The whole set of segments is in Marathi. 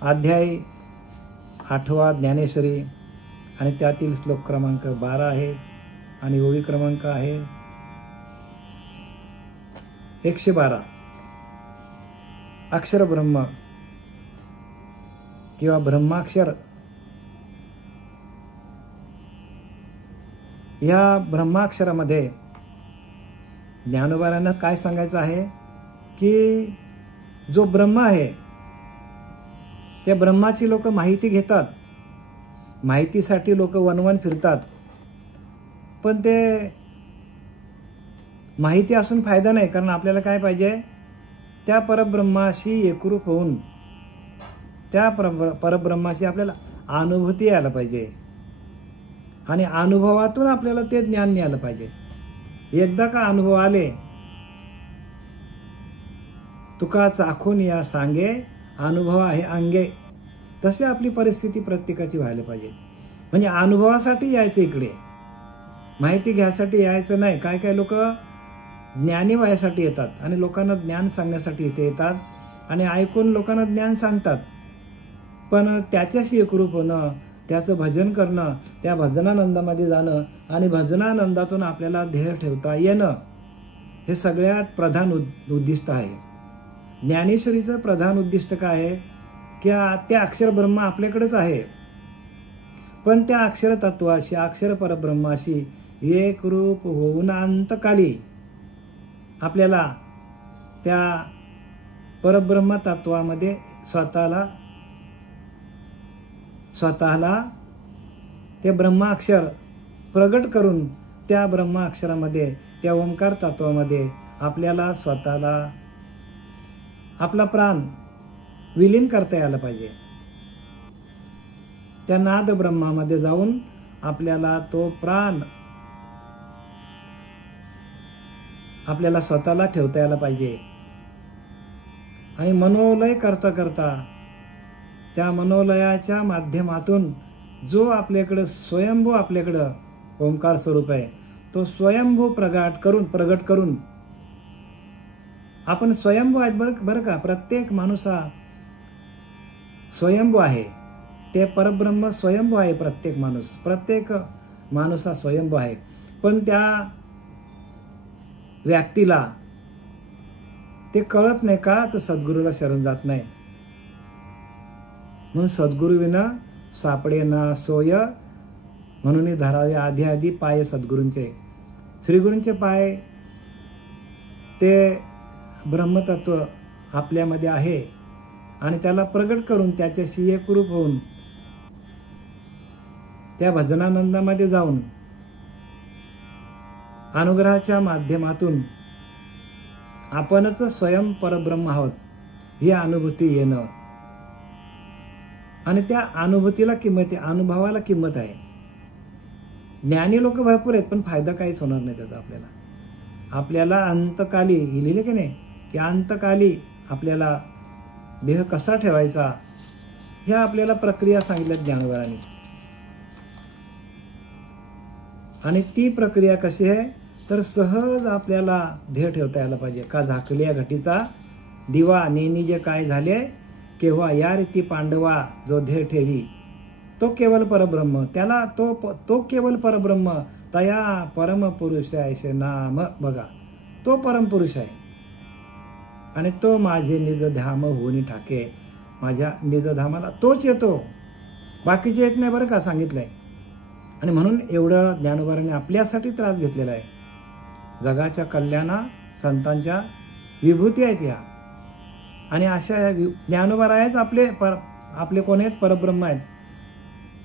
अध्याय 8 ज्ञानेश्वरी आणि त्यातील श्लोक क्रमांक 12 आहे आणि ओळी क्रमांक आहे 112. अक्षर ब्रह्म किंवा ब्रह्माक्षर, या ब्रह्माक्षरामध्ये ज्ञानोबांना काय सांगायचं आहे की जो ब्रह्म आहे त्या ब्रह्माची लोक माहिती घेतात, माहितीसाठी लोक वनवन फिरतात, पण ते माहिती असून फायदा नाही. कारण आपल्याला काय पाहिजे, त्या परब्रह्माशी एकरूप होऊन त्या परब्रह्माची आपल्याला अनुभूती यायला पाहिजे आणि अनुभवातून आपल्याला ते ज्ञान मिळालं पाहिजे. एकदा का अनुभव आले, तुका चाखून या सांगे अनुभव आहे अंगे, तशी आपली परिस्थिती प्रत्येकाची व्हायला पाहिजे. म्हणजे अनुभवासाठी यायचं, इकडे माहिती घ्यायसाठी यायचं नाही. काय काय लोक ज्ञानी व्हायसाठी येतात आणि लोकांना ज्ञान सांगण्यासाठी इथे येतात आणि ऐकून लोकांना ज्ञान सांगतात, पण त्याच्याशी एकरूप होणं, त्याचं भजन करणं, त्या भजनानंदामध्ये जाणं आणि भजनानंदातून आपल्याला ध्येय ठेवता येणं, हे सगळ्यात प्रधान उद्दिष्ट आहे. ज्ञानेश्वरीचं प्रधान उद्दिष्ट काय आहे की त्या अक्षर ब्रह्म आपल्याकडेच आहे, पण त्या अक्षर तत्वाशी, अक्षर परब्रह्माशी एकरूप होऊन अंतकाली आपल्याला त्या परब्रह्म तत्वामध्ये स्वतःला ते ब्रह्माक्षर प्रगट करून त्या ब्रह्माक्षरामध्ये, त्या ओंकार तत्वामध्ये आपल्याला स्वतःला, आपला प्राण विलीन करता यायला पाहिजे. त्या नाद ब्रह्मामध्ये जाऊन आपल्याला तो प्राण आपल्याला स्वतःला ठेवता यायला पाहिजे. आणि मनोलय करता करता त्या मनोलयाच्या माध्यमातून जो आपल्याकडं स्वयंभू, आपल्याकडं ओंकार स्वरूप आहे, तो स्वयंभू प्रगट करून आपण स्वयंभू आहेत बरं का. प्रत्येक माणूस हा स्वयंभू आहे, ते परब्रह्म स्वयंभू आहे. प्रत्येक माणूस हा स्वयंभू आहे, पण त्या व्यक्तीला ते कळत नाही का, तर सद्गुरूला शरण जात नाही. म्हणून सद्गुरुविना सापडे ना सोय, म्हणून धरावे आधी आधी पाय सद्गुरूंचे. श्रीगुरूंचे पाय, ते ब्रह्मतत्व आपल्यामध्ये आहे आणि त्याला प्रगट करून त्याच्याशी एकरूप होऊन त्या भजनानंदामध्ये जाऊन अनुग्रहाच्या माध्यमातून आपणच स्वयं परब्रह्म आहोत ही अनुभूती येणं. आणि त्या अनुभूतीला किंमत आहे, अनुभवाला किंमत आहे. ज्ञानी लोक भरपूर आहेत, पण फायदा काहीच होणार नाही त्याचा. आपल्याला अंतकाली लिहिले की नाही, की अंतकाली आपल्याला देह कसा ठेवायचा, ह्या आपल्याला प्रक्रिया सांगितल्या ज्ञानोबांनी. आणि ती प्रक्रिया कशी आहे, तर सहज आपल्याला ध्येय ठेवता यायला पाहिजे. का झाकल्या घटीचा दिवा नेनी जे काय झाले, केव्हा या रीती पांडवा जो ध्येय ठेवी, तो केवळ परब्रह्म. त्याला तो केवळ परब्रह्म तया परमपुरुष आहे नाम. बघा, तो परमपुरुष आहे आणि तो माझे निजधाम होऊन ठाके. माझ्या निजधामाला तोच येतो, बाकीचे येत नाही बरं का, सांगितलंय. आणि म्हणून एवढं ज्ञानोबांनी आपल्यासाठी त्रास घेतलेला आहे. जगाच्या कल्याणा संतांच्या विभूती आहेत या. आणि अशा ज्ञानोबा आहेत आपले कोण आहेत, परब्रह्म आहेत.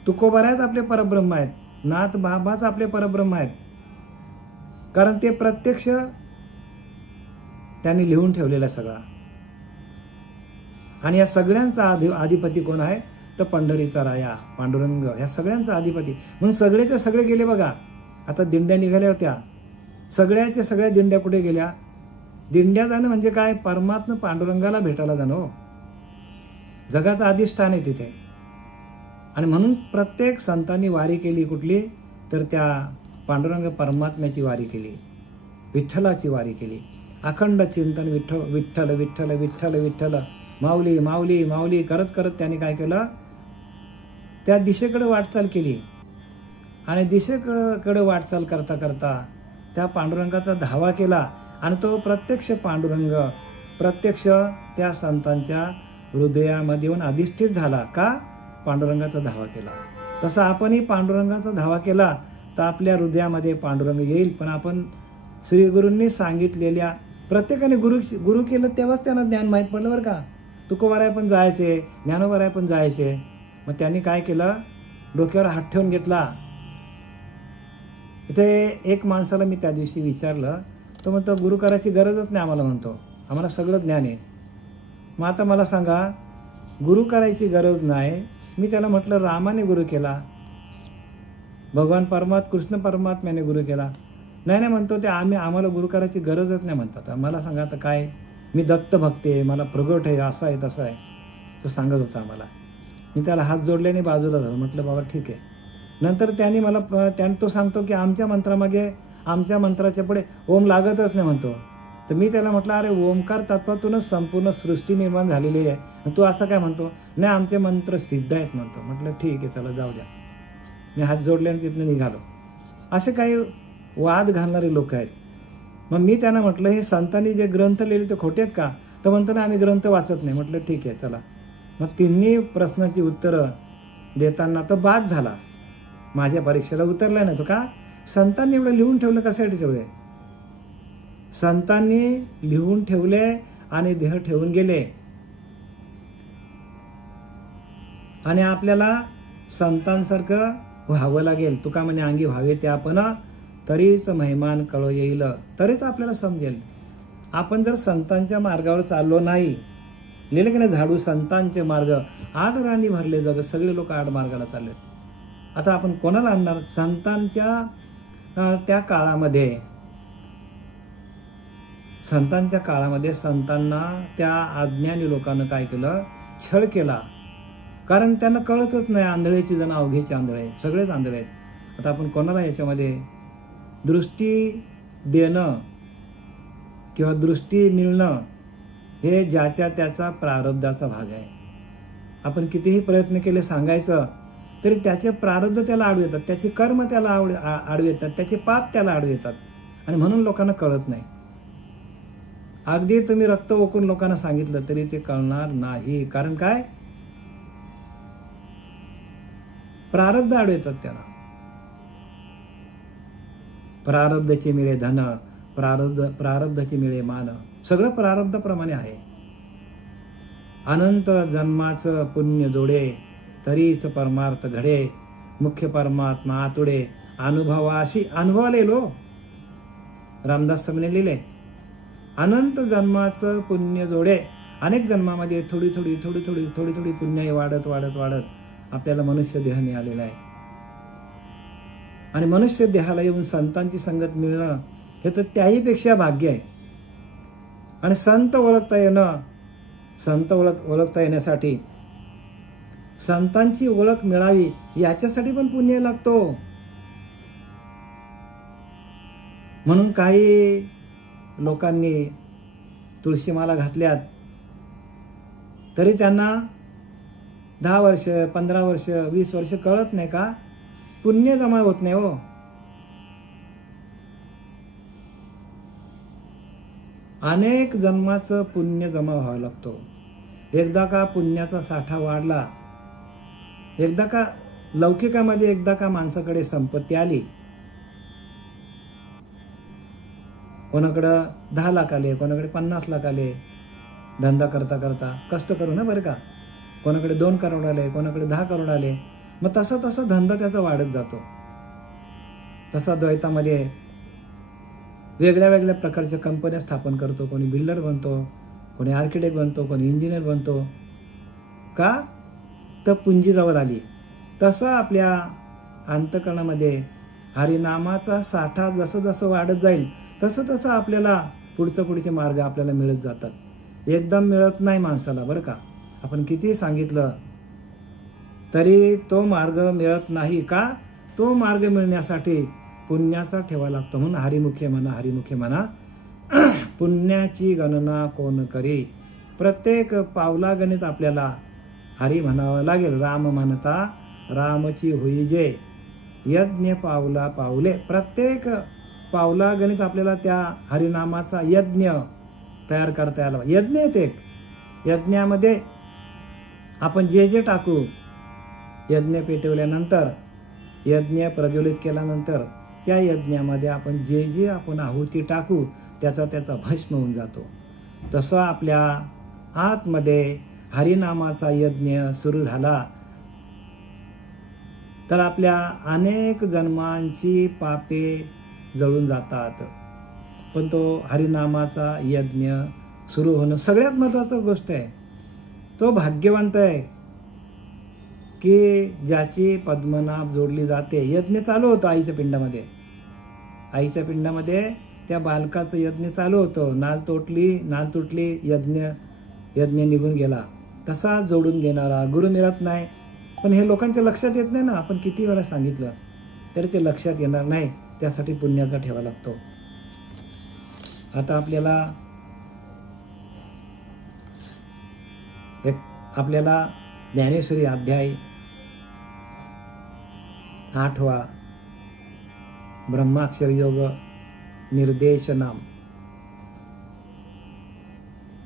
तुकोबा आहेत आपले परब्रह्म आहेत. नाथ बाबाच आपले परब्रह्म आहेत. कारण ते प्रत्यक्ष त्यांनी लिहून ठेवलेला सगळा. आणि या सगळ्यांचा अधिपती कोण आहे, तर पंढरीचा राया पांडुरंग, या सगळ्यांचा अधिपती. म्हणून सगळेच्या सगळे गेले बघा. आता दिंड्या निघाल्या होत्या, सगळ्याच्या सगळ्या दिंड्या कुठे गेल्या. दिंड्या जाणं म्हणजे काय, परमात्मा पांडुरंगाला भेटायला जाणं हो. जगाचं अधिष्ठान आहे तिथे. आणि म्हणून प्रत्येक संतांनी वारी केली कुठली, तर त्या पांडुरंग परमात्म्याची वारी केली, विठ्ठलाची वारी केली. अखंड चिंतन विठ्ठल विठ्ठल विठ्ठल विठ्ठल विठ्ठल माऊली माऊली माऊली करत करत त्याने काय केलं, त्या दिशेकडे वाटचाल केली. आणि दिशेकडे वाटचाल करता करता त्या पांडुरंगाचा धावा केला. आणि तो प्रत्यक्ष पांडुरंग प्रत्यक्ष त्या संतांच्या हृदयामध्ये येऊन अधिष्ठित झाला. का? पांडुरंगाचा धावा केला. तसा आपणही पांडुरंगाचा धावा केला तर आपल्या हृदयामध्ये पांडुरंग येईल. पण आपण श्रीगुरूंनी सांगितलेल्या प्रत्येकाने गुरु केलं तेव्हाच त्यांना ज्ञान माहीत पडलं बरं का. तुकोबाराय पण जायचे, ज्ञानोबाराय पण जायचे. मग त्यांनी काय केलं, डोक्यावर हात ठेवून घेतला. इथे एक माणसाला मी त्या दिवशी विचारलं, तो म्हणतो गुरु करायची गरजच नाही आम्हाला, म्हणतो आम्हाला सगळं ज्ञान आहे. मग आता मला सांगा, गुरु करायची गरज नाही. मी त्याला म्हटलं रामाने गुरु केला, भगवान कृष्ण परमात्म्याने गुरु केला. नाही म्हणतो ते आम्हाला गुरु करायची गरजच नाही म्हणतात. मला सांगा आता काय, मी दत्त भक्त आहे, मला प्रगट आहे, असं आहे तसं आहे, तो सांगत होता आम्हाला. मी त्याला हात जोडल्याने बाजूला झालो. म्हटलं बाबा ठीक आहे. नंतर त्याने तो सांगतो की आमच्या मंत्रामागे, आमच्या मंत्राच्या पुढे ओम लागतच नाही म्हणतो. तर मी त्याला म्हटलं अरे ओमकार तत्वातूनच संपूर्ण सृष्टी निर्माण झालेली आहे, तू असं काय म्हणतो. नाही आमचे मंत्र सिद्ध आहेत म्हणतो. म्हटलं ठीक आहे चला जाऊ द्या. मी हात जोडल्याने तिथनं निघालो. असे काही वाद घालणारे लोक आहेत. मग मी त्यांना म्हटलं हे संतांनी जे ग्रंथ लिहिले ते खोटे आहेत का. तर म्हणतो ना आम्ही ग्रंथ वाचत नाही. म्हटलं ठीक आहे चला. मग तिन्ही प्रश्नाची उत्तरं देताना तो बाद झाला. माझ्या परीक्षेला उतरला नाही. तो का, संतांनी एवढं लिहून ठेवलं, कशासाठी ठेवले. संतांनी लिहून ठेवले आणि देह ठेवून गेले. आणि आपल्याला संतांसारखं व्हावं लागेल. तुका म्हणे अंगी व्हावे ते आपण, तरीच महिमान कळो येईल, तरीच आपल्याला समजेल. आपण जर संतांच्या मार्गावर चाललो नाही, लिहिले की नाही झाडू संतांचे मार्ग, आड राणी भरले जग, सगळे लोक आड मार्गाला चाललेत. आता आपण कोणाला आणणार. संतांच्या त्या काळामध्ये संतांना त्या अज्ञानी लोकांना काय केलं, छळ केला. कारण त्यांना कळतच नाही. आंधळेची जण अवघेची आंधळे, सगळेच आंधळे आहेत. आता आपण कोणाला याच्यामध्ये दृष्टी देणं किंवा दृष्टी मिळणं हे ज्याच्या त्याचा प्रारब्धाचा भाग आहे. आपण कितीही प्रयत्न केले सांगायचं तरी त्याचे प्रारब्ध त्याला आडू येतात, त्याचे कर्म त्याला आडू येतात, त्याचे पाप त्याला आडू येतात. आणि म्हणून लोकांना कळत नाही. अगदी तुम्ही रक्त ओकून लोकांना सांगितलं तरी ते कळणार नाही. कारण काय, प्रारब्ध आडू येतात त्याला. प्रारब्धचे मिळे धन, प्रारब्धाचे मिळे मान, सगळं प्रारब्धाप्रमाणे आहे. अनंत जन्माचं पुण्य जोडे, तरीच परमार्थ घडे, मुख्य परमात्मा आतुडे, अनुभवाशी अनुभवलेलो. रामदास स्वामीने लिहिले, अनंत जन्माचं पुण्य जोडे. अनेक जन्मामध्ये थोडी थोडी पुण्य वाढत वाढत वाढत आपल्याला मनुष्य देह मिळालेला आहे. आणि मनुष्य देहाला येऊन संतांची संगत मिळणं हे तर त्याहीपेक्षा भाग्य आहे. आणि संत ओळखता येणं, ओळखता येण्यासाठी, संतांची ओळख मिळावी याच्यासाठी पण पुण्य लागतो. म्हणून काही लोकांनी तुळशीमाला घातल्यात तरी त्यांना 10 वर्ष 15 वर्ष 20 वर्ष कळत नाही. का, पुण्य जमा होत नाही हो. अनेक जन्माचं पुण्य जमा व्हावं लागतो. एकदा का पुण्याचा साठा वाढला, एकदा का लौकिकामध्ये एकदा का माणसाकडे संपत्ती आली, कोणाकडं 10 लाख आले, कोणाकडे 50 लाख आले, धंदा करता करता कष्ट करू ना बरं का, कोणाकडे 2 करोड आले, कोणाकडे 10 करोड आले. मग तसा तसा धंदा त्याचा वाढत जातो. तसा द्वैतामध्ये वेगळ्या वेगळ्या प्रकारच्या कंपन्या स्थापन करतो. कोणी बिल्डर बनतो, कोणी आर्किटेक्ट बनतो, कोणी इंजिनियर बनतो. का, तर पुंजीजवळ आली. तसं आपल्या अंतःकरणामध्ये हरिनामाचा साठा जसं जसं वाढत जाईल तसं तसं आपल्याला पुढचे मार्ग आपल्याला मिळत जातात. एकदम मिळत नाही माणसाला बरं का. आपण कितीही सांगितलं तरी तो मार्ग मिळत नाही. का, तो मार्ग मिळण्यासाठी पुण्याचा ठेवा लागतो. म्हणून हरिमुखे म्हणा, हरिमुखे म्हणा. पुण्याची गणना कोण करी, प्रत्येक पावलागणित आपल्याला हरी म्हणावं लागेल. राम म्हणता रामची होई जे, यज्ञ पावला पावले. प्रत्येक पावलागणित आपल्याला त्या हरिनामाचा यज्ञ तयार करता यायला. यज्ञ आहेत एक. यज्ञामध्ये आपण जे जे टाकू, यज्ञ पेटवल्यानंतर, यज्ञ प्रज्वलित केल्यानंतर त्या यज्ञामध्ये आपण जे जे आपण आहुती टाकू त्याचा भस्म होऊन जातो. तसं आपल्या आतमध्ये हरिनामाचा यज्ञ सुरू झाला तर आपल्या अनेक जन्मांची पापे जळून जातात. पण तो हरिनामाचा यज्ञ सुरू होणं सगळ्यात महत्त्वाची गोष्ट आहे. तो भाग्यवंत आहे की ज्याची पद्मनाभ जोडली जाते. यज्ञ चालू होतं आईच्या पिंडामध्ये. आईच्या पिंडामध्ये त्या बालकाचं यज्ञ चालू होतं. नाल तुटली यज्ञ निघून गेला. तसा जोडून देणारा गुरु मिळत नाही. पण हे लोकांच्या लक्षात येत नाही ना. आपण किती वेळा सांगितलं तरी ते लक्षात येणार नाही. त्यासाठी पुण्याचा ठेवा लागतो. आता आपल्याला ज्ञानेश्वरी अध्याय 8वा ब्रह्माक्षर योग निर्देश नाम,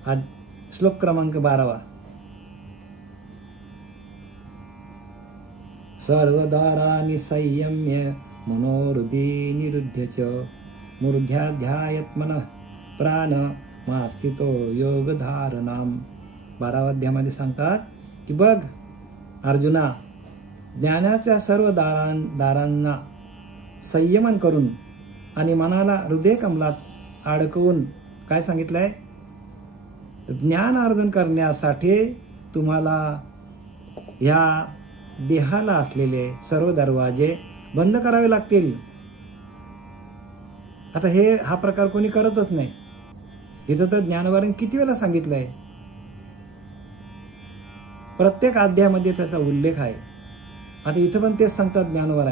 आज श्लोक क्रमांक 12वा. सर्वदारानि संयम्य मनोहृदि निरुध्य च मूर्ध्याध्यायत मनः प्राण मास्थितो योगधारणाम. 12व्या अध्यायामध्ये सांगतात की बघ अर्जुना, ज्ञानाच्या सर्व दारांना संयमन करून आणि मनाला हृदय कमलात अडकवून काय सांगितलंय, ज्ञान अर्जन करण्यासाठी तुम्हाला ह्या देहाला असलेले सर्व दरवाजे बंद करावे लागतील. आता हा प्रकार कोणी करतच नाही. इथं तर ज्ञानवारांनी किती वेळा सांगितलंय. प्रत्येक अध्यायामध्ये त्याचा उल्लेख आहे. आता इथं पण तेच सांगतात ज्ञानवारा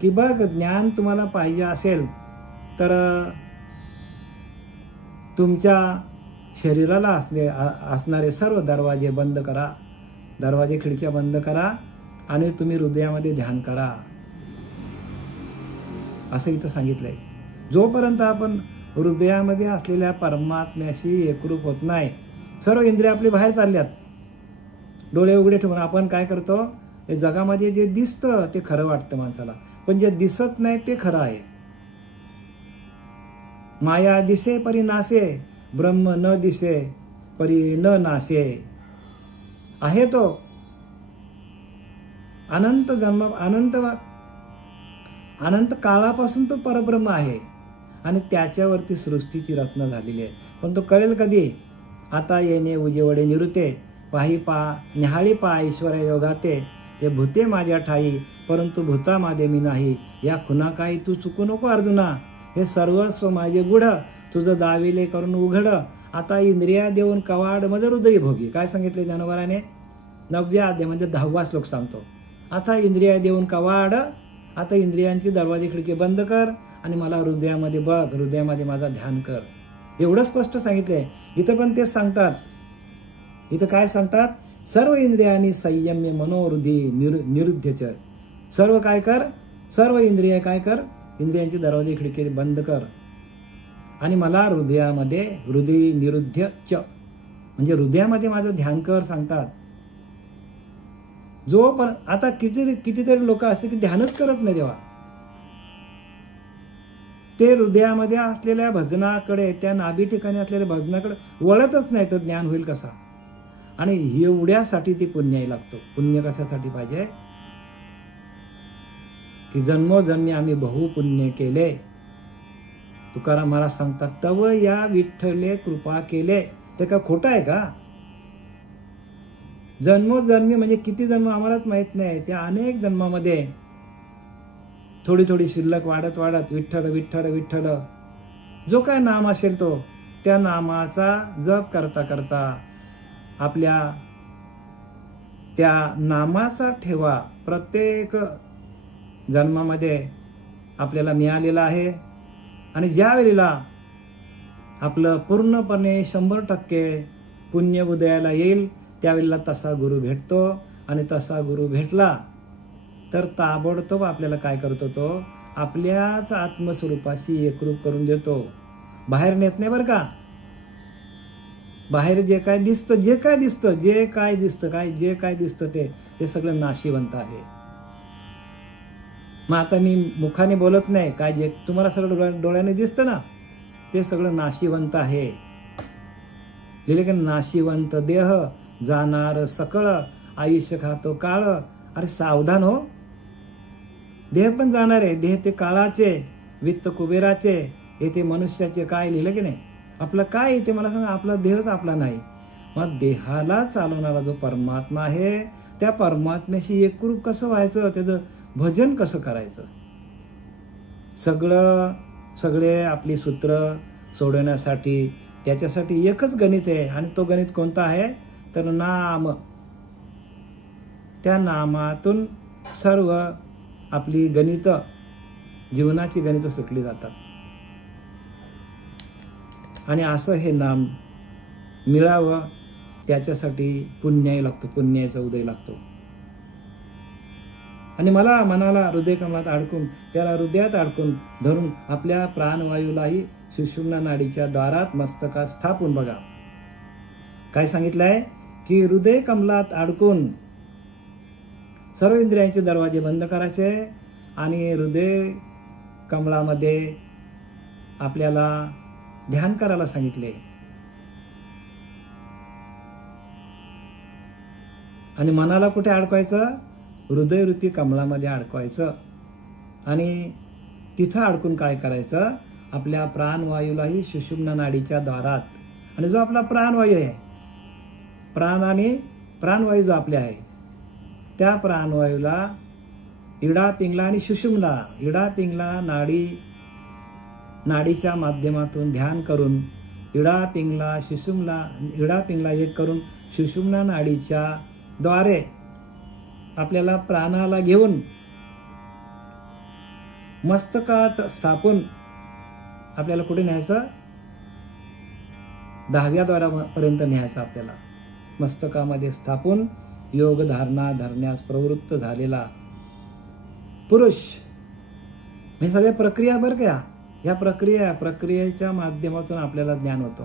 की बघ ज्ञान तुम्हाला पाहिजे असेल तर तुमच्या शरीराला असणारे सर्व दरवाजे बंद करा, दरवाजे खिडक्या बंद करा आणि तुम्ही हृदयामध्ये ध्यान करा, असं इथं सांगितलंय. जोपर्यंत आपण हृदयामध्ये असलेल्या परमात्म्याशी एकरूप होत नाही, सर्व इंद्रिय आपली बाहेर चालल्यात. डोळे उघडे ठेवून आपण काय करतो, हे जगामध्ये जे दिसतं ते खरं वाटतं माणसाला, पण जे दिसत नाही ते खरं आहे. माया दिसे परी नासे, ब्रह्म न दिसे परी न नासे. आहे तो अनंत जन्म अनंत काळापासून तो परब्रह्म आहे आणि त्याच्यावरती सृष्टीची रचना झालेली आहे. पण तो कळेल कधी, आता येणे उजेवडे निरुते पाही निहाळी पा ऐश्वर्या योगाते. हे भूते माझ्या ठाई परंतु भूता माझे मी नाही. या खुना काही तू चुकू नको अर्जुना. हे सर्वस्व माझे गुढ तुझं दाविले करून उघड. आता इंद्रिया देऊन कवाड मज हृदय भोगी. काय सांगितले ज्ञानोबाराने 9व्या अध्याय म्हणजे 10वा श्लोक सांगतो. आता इंद्रिया देऊन कवाड, आता इंद्रियांची दरवाजे खिडकी बंद कर आणि मला हृदयामध्ये बघ, हृदयामध्ये माझा ध्यान कर. एवढं स्पष्ट सांगितलंय. इथं पण तेच सांगतात. इथं काय सांगतात, सर्व इंद्रियांनी संयम्य मनोहृदी निरुद्धच. सर्व काय कर, सर्व इंद्रिय काय कर, इंद्रियांची दरवाजे खिडकी बंद कर आणि मला हृदयामध्ये हृदय निरुद्ध च म्हणजे हृदयामध्ये माझं ध्यान कर सांगतात. जो पण आता कितीतरी लोक असते की ध्यानच करत नाही तेव्हा ते हृदयामध्ये असलेल्या भजनाकडे, त्या नाभी ठिकाणी असलेल्या भजनाकडे वळतच नाही, तर ज्ञान होईल कसा. आणि एवढ्यासाठी ती पुण्याई लागतो. पुण्य कशासाठी पाहिजे की जन्मोजन्मी आम्ही बहु पुण्य केले. तुकाराम महाराज सांगतात, तव या विठ्ठले कृपा केले. ते का खोटं आहे का? जन्मोजन्मी म्हणजे किती जन्म आम्हालाच माहित नाही. त्या अनेक जन्मामध्ये थोडी थोडी शिल्लक वाढत वाढत विठ्ठल विठ्ठल विठ्ठल जो काय नाम असेल तो त्या नामाचा जप करता करता आपल्या त्या नामाचा ठेवा प्रत्येक जन्मामध्ये आपल्याला मिळालेला आहे. आणि ज्या वेळेला आपलं पूर्णपणे 100% पुण्य उदयाला येईल त्यावेळेला तसा गुरु भेटतो, आणि तसा गुरु भेटला तर ताबडतोब आपल्याला काय करतो, तो आपल्याच आत्मस्वरूपाशी एकरूप करून देतो. बाहेर नेत नाही बरं का. बाहेर जे काय दिसतं ते सगळं नाशिवंत आहे. मग आता मी मुखाने बोलत नाही, काय जे तुम्हाला सगळं डोळ्याने दिसतं ना ते सगळं नाशिवंत आहे. लिहिले की नाशिवंत देह जाणार सकळ, आयुष्य खातो काळ. अरे सावधान हो, देह पण जाणार आहे. देह ते काळाचे, वित्त कुबेराचे, येथे मनुष्याचे. काय लिहिलं की नाही, आपलं काय येते मला सांगा, आपला देहच आपला नाही. मग देहाला चालवणारा जो परमात्मा आहे त्या परमात्म्याशी एकरूप कसं व्हायचं, त्याचं भजन कसं करायचं, सगळे आपली सूत्र सोडवण्यासाठी त्याच्यासाठी एकच गणित आहे. आणि तो गणित कोणता आहे तर नाम. त्या नामातून सर्व आपली गणित, जीवनाची गणित सुटली जातात. आणि असं हे नाम मिळावं त्याच्यासाठी पुण्याही लागतो, पुण्याचा उदय लागतो. आणि मला मनाला हृदय कमलात अडकून, त्याला हृदयात अडकून धरून आपल्या प्राणवायूलाही सुषुम्ना नाडीच्या द्वारात मस्तकात स्थापून बघा. काय सांगितलंय की हृदय कमलात अडकून सर्व इंद्रियांचे दरवाजे बंद करायचे आणि हृदय कमलामध्ये आपल्याला ध्यान करायला सांगितले. आणि मनाला कुठे अडकवायचं, हृदयरूपी कमलामध्ये अडकवायचं. आणि तिथं अडकून काय करायचं, आपल्या प्राणवायूलाही सुषुम्ना नाडीच्या द्वारात. आणि जो आपला प्राणवायू आहे, प्राणवायू जो आपले आहे त्या प्राणवायूला इडा पिंगला आणि सुषुम्ना, इडा पिंगला नाडीच्या माध्यमातून ध्यान करून इडा पिंगला एक करून सुषुम्ना नाडीच्या द्वारे आपल्याला प्राणाला घेऊन मस्तकात स्थापून आपल्याला कुठे न्यायचं, 10व्या द्वारापर्यंत न्यायचं. आपल्याला मस्तकामध्ये स्थापून योग धारणा धरण्यास प्रवृत्त झालेला पुरुष. हे सगळ्या प्रक्रिया बरं का. या प्रक्रियेच्या माध्यमातून आपल्याला ज्ञान होतं.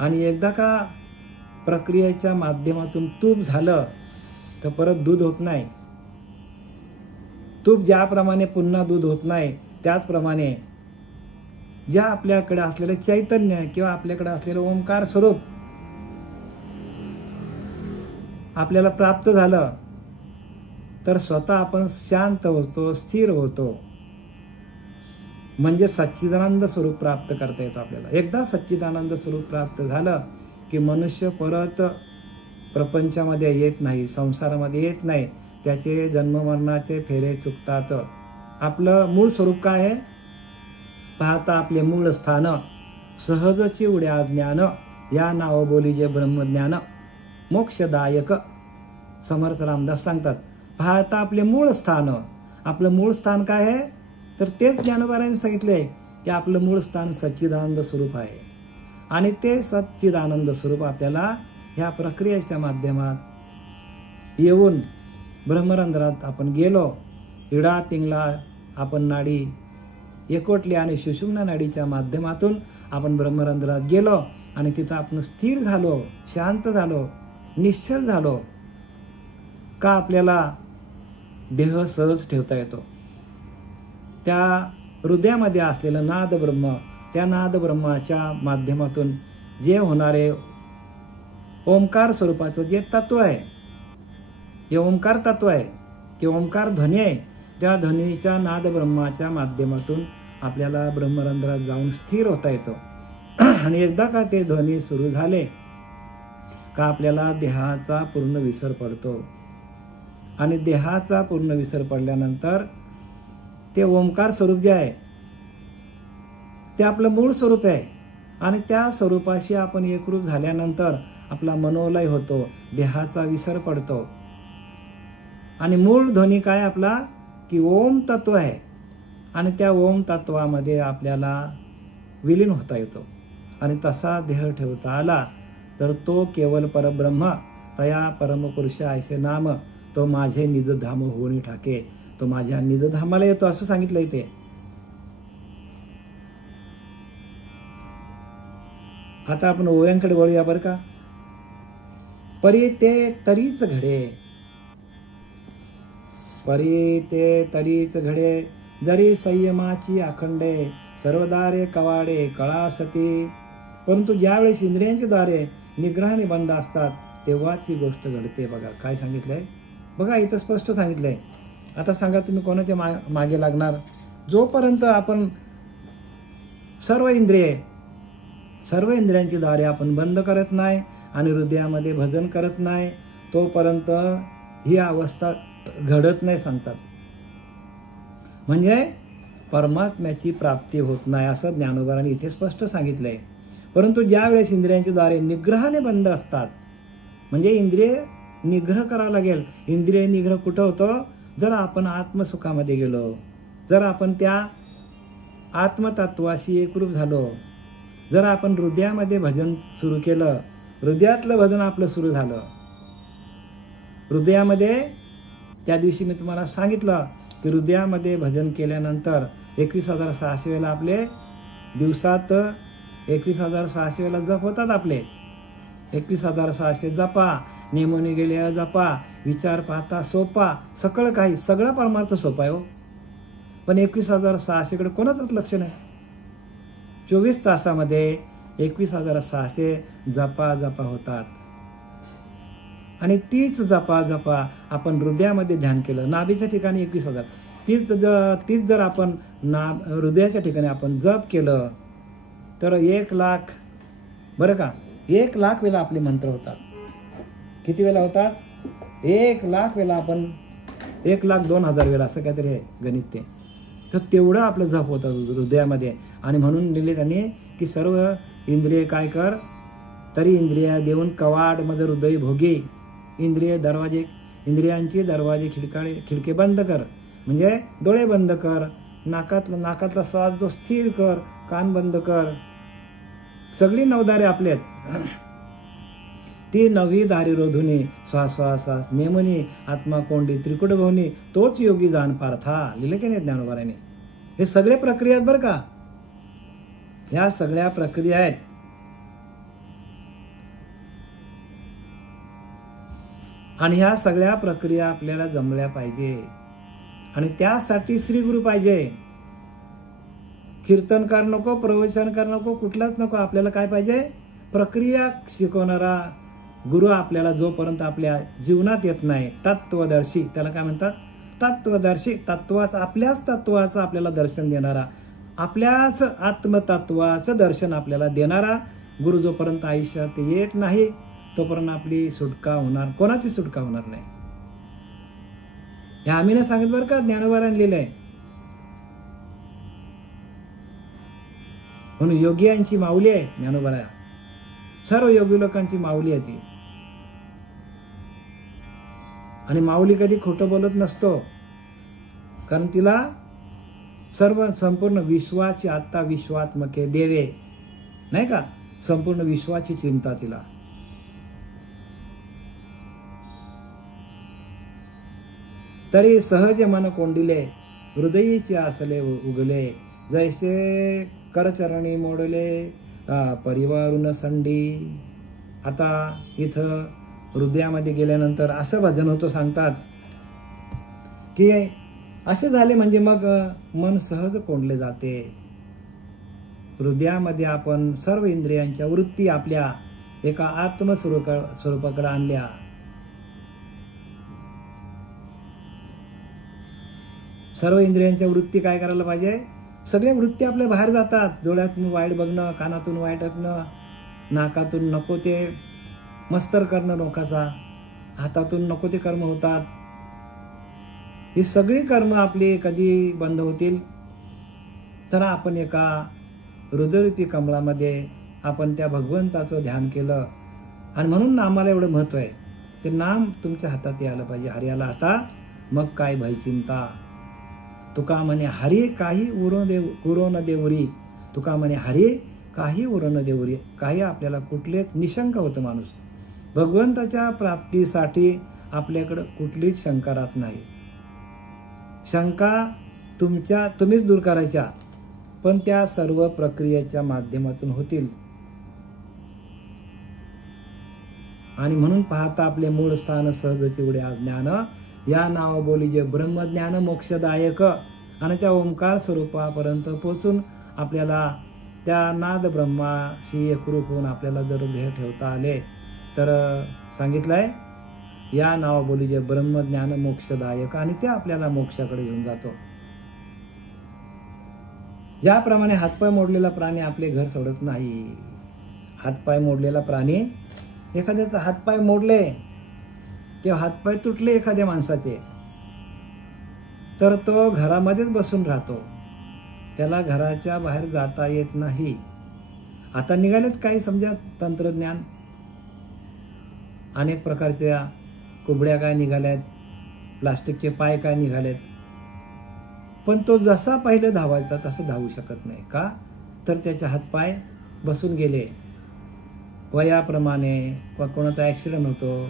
आणि एकदा का प्रक्रियेच्या माध्यमातून तूप झालं तर परत दूध होत नाही. तूप ज्याप्रमाणे पुन्हा दूध होत नाही त्याचप्रमाणे ज्या आपल्याकडे असलेलं चैतन्य किंवा आपल्याकडे असलेलं ओंकार स्वरूप आपल्याला प्राप्त झालं तर स्वतः आपण शांत होतो, स्थिर होतो. म्हणजे सच्चिदानंद स्वरूप प्राप्त करता येतो आपल्याला. एकदा सच्चिदानंद स्वरूप प्राप्त झालं की मनुष्य परत प्रपंचामध्ये येत नाही, संसारामध्ये येत नाही. त्याचे जन्ममरणाचे फेरे चुकतात. आपलं मूळ स्वरूप काय आहे पाहता, आपले मूळ स्थान सहजची उड्या ज्ञान, या नाव बोलीजे ब्रह्मज्ञान मोक्षदायक. समर्थ रामदास सांगतात, पाहता आपले मूळ स्थान. आपलं मूळ स्थान काय आहे तर तेच ज्ञानोबारांनी सांगितले की आपलं मूळ स्थान सच्चिदानंद स्वरूप आहे. आणि ते सच्चिदानंद स्वरूप आपल्याला ह्या प्रक्रियेच्या माध्यमात येऊन ब्रह्मरंध्रात आपण गेलो, इडा पिंगला आपण नाडी एकवटली आणि सुषुम्ना नाडीच्या माध्यमातून आपण ब्रह्मरंध्रात गेलो आणि तिथं आपण स्थिर झालो, शांत झालो, निश्चल झालो. का आपल्याला देह सहज ठेवता येतो. त्या हृदयामध्ये असलेलं नाद ब्रह्म, त्या नाद ब्रह्माच्या माध्यमातून जे होणारे ओंकार स्वरूपाचं जे तत्व आहे, हे ओंकार तत्व आहे की ओंकार ध्वनी आहे, त्या ध्वनीच्या नाद ब्रह्माच्या माध्यमातून आपल्याला ब्रह्मरंध्रात जाऊन स्थिर होता येतो. आणि एकदा का ते ध्वनी सुरू झाले का आपल्याला देहाचा पूर्ण विसर पडतो. आणि देहाचा पूर्ण विसर पडल्यानंतर ते ओंकार स्वरूप जे आहे ते आपलं मूळ स्वरूप आहे. आणि त्या स्वरूपाशी आपण एकरूप झाल्यानंतर आपला मनोलय होतो, देहाचा विसर पडतो. आणि मूळ ध्वनी काय आपला की ओम तत्व आहे. आणि त्या ओम तत्वामध्ये आपल्याला विलीन होता येतो. आणि तसा देह ठेवता आला तर तो केवळ परब्रह्म तया परमपुरुष ऐसे नाम तो माझे निजधाम होऊन ठाके. तो माझ्या निजधामाला येतो असं सांगितलंय ते. आता आपण ओव्यांकडे वळूया बरं का. परी ते तरीच घडे, परी ते तरीच घडे, जरी संयमाची अखंडे, सर्वदारे कवाडे कळासती. परंतु ज्यावेळेस इंद्रियांची दारे निग्रहाने बंद असतात तेव्हाच ही गोष्ट घडते. बघा काय सांगितलंय, बघा इथं स्पष्ट सांगितलंय. आता सांगा तुम्ही कोणाच्या मागे लागणार. जोपर्यंत आपण सर्व इंद्रियांची दारे आपण बंद करत नाही आणि हृदयामध्ये भजन करत नाही तोपर्यंत ही अवस्था घडत नाही सांगतात. म्हणजे परमात्म्याची प्राप्ती होत नाही असं ज्ञानोबांनी इथे स्पष्ट सांगितलंय. परंतु ज्या वेळेस इंद्रियांची द्वारे निग्रहाने बंद असतात, म्हणजे इंद्रिय निग्रह करावा लागेल. इंद्रिय निग्रह कुठं होतो, जर आपण आत्मसुखामध्ये गेलो, जर आपण त्या आत्मतत्वाशी एकरूप झालो, जर आपण हृदयामध्ये भजन सुरू केलं, हृदयातलं भजन आपलं सुरू झालं. हृदयामध्ये त्या दिवशी मी तुम्हाला सांगितलं की हृदयामध्ये भजन केल्यानंतर 21,600 वेळा आपले दिवसात 21,600 वेळा जप होतात आपले. 21,600 जपा, नेमून गेले जपा, विचार पाहता सोपा, सगळा परमार्थ सोपा आहे हो. पण 21,600 कडे कोणाचंच लक्ष नाही. 24 तासामध्ये 21,600 जपा होतात. आणि तीच जपा आपण हृदयामध्ये ध्यान केलं, नाभीच्या ठिकाणी 21,000, तीच जर आपण हृदयाच्या ठिकाणी आपण जप केलं तर 1,00,000, बरं का, 1,00,000 वेळा आपले मंत्र होतात. किती वेळा होतात? 1,00,000 वेळा. आपण 1,02,000 वेळा असं काहीतरी आहे गणित ते. तर तेवढं आपलं जप होतं हृदयामध्ये. आणि म्हणून लिहिले त्यांनी की सर्व इंद्रिय काय कर, तरी इंद्रिया देऊन कवाड मज हृदय भोगी. इंद्रियांची दरवाजे खिडके बंद कर, म्हणजे डोळे बंद कर, नाकातला श्वास जो स्थिर कर, कान बंद कर. सगळी नवदारे आपल्यात, ती नवी दारी रोधुनी, श्वास नेमनी, आत्मा कोंडी त्रिकुट भवनी, तोच योगी जाण पार्था. लिहिले की नाही ज्ञानोबाराने. हे सगळे प्रक्रिया आहेत बरं का, ह्या सगळ्या प्रक्रिया आहेत. आणि ह्या सगळ्या प्रक्रिया आपल्याला जमल्या पाहिजे. आणि त्यासाठी श्री गुरु पाहिजे. कीर्तनकार नको, प्रवचनकार नको, कुठलाच नको. आपल्याला काय पाहिजे? प्रक्रिया शिकवणारा गुरु आपल्याला जोपर्यंत आपल्या जीवनात येत नाही, तत्वदर्शी, त्याला काय म्हणतात? तत्वदर्शी. आपल्याच तत्वाचं आपल्याला दर्शन देणारा, आपल्याच आत्मतत्वाचं दर्शन आपल्याला देणारा गुरु जोपर्यंत आयुष्यात येत नाही तोपर्यंत आपली सुटका होणार, कोणाची सुटका होणार नाही. हे आम्ही नाही सांगत बरं का, ज्ञानोबारांनी लिहिलंय. म्हणून योगियांची माऊली आहे ज्ञानोबारा. सर्व योगी लोकांची माऊली आहे ती. आणि माऊली कधी खोटं बोलत नसतो, कारण तिला संपूर्ण विश्वाची, आत्ता विश्वात्मके देवे, नाही का, संपूर्ण विश्वाची चिंता तिला. तरी सहज मन कोंडिले, हृदयीचे असले उगले, जैसे करचरणी मोडले, परिवारून संडी. आता इथं हृदयामध्ये गेल्यानंतर असं भजन होतं सांगतात की असे झाले म्हणजे मग मन सहज कोंडले जाते. हृदयामध्ये आपण सर्व इंद्रियांच्या वृत्ती आपल्या एका आत्मस्वरूपाकडे आणल्या. सर्व इंद्रियांच्या वृत्ती काय करायला पाहिजे? सगळ्या वृत्ती आपल्या बाहेर जातात. डोळ्यातून वाईट बघणं, कानातून वाईट ऐकणं, नाकातून नको ते मस्तर करणं डोकाचा, हातातून नको ते कर्म होतात. ही सगळी कर्म आपली कधी बंद होतील? तर आपण एका हृदयरूपी कमळामध्ये आपण त्या भगवंताचं ध्यान केलं. आणि म्हणून नामाला एवढं महत्व आहे. ते नाम तुमच्या हातात यायला पाहिजे. हरियाला हाता मग काय भय चिंता. तुका म्हणे हरी काही उरो न देवरी. तुका म्हणे हरी काही उरण देऊरे, काही आपल्याला कुठले निशंक होतं माणूस. भगवंताच्या प्राप्तीसाठी आपल्याकडं कुठलीच शंका राहत नाही. शंका तुम्हीच दूर करायच्या, पण त्या सर्व प्रक्रियेच्या माध्यमातून होतील. आणि म्हणून पाहता आपले मूळ स्थान सहज चिवडे ज्ञान, या नाव बोली जे ब्रह्मज्ञान मोक्षदायक. आणि त्या ओंकार स्वरूपापर्यंत पोचून आपल्याला त्या नाद ब्रह्माशी एकरूप होऊन आपल्याला जर ध्येय ठेवता आले तर सांगितलंय या नाव बोली जे ब्रह्मज्ञान मोक्षदायक, आणि ते आपल्याला मोक्षाकडे घेऊन जातो. ज्याप्रमाणे हातपाय मोडलेला प्राणी आपले घर सोडत नाही. हातपाय मोडलेला प्राणी, एखाद्याचा हातपाय मोडले किंवा हातपाय तुटले एखाद्या माणसाचे, तर तो घरामध्येच बसून राहतो. त्याला घराच्या बाहेर जाता येत नाही. आता निघालेत काही समजा तंत्रज्ञान, अनेक प्रकारच्या कुबड्या काय निघाल्यात, प्लास्टिकचे पाय काय निघालेत. पण तो जसा पहिले धावायचा तसं धावू शकत नाही. का? तर त्याचे हातपाय बसून गेले. वयाप्रमाणे व कोणाचा ॲक्सिडेंट होतो.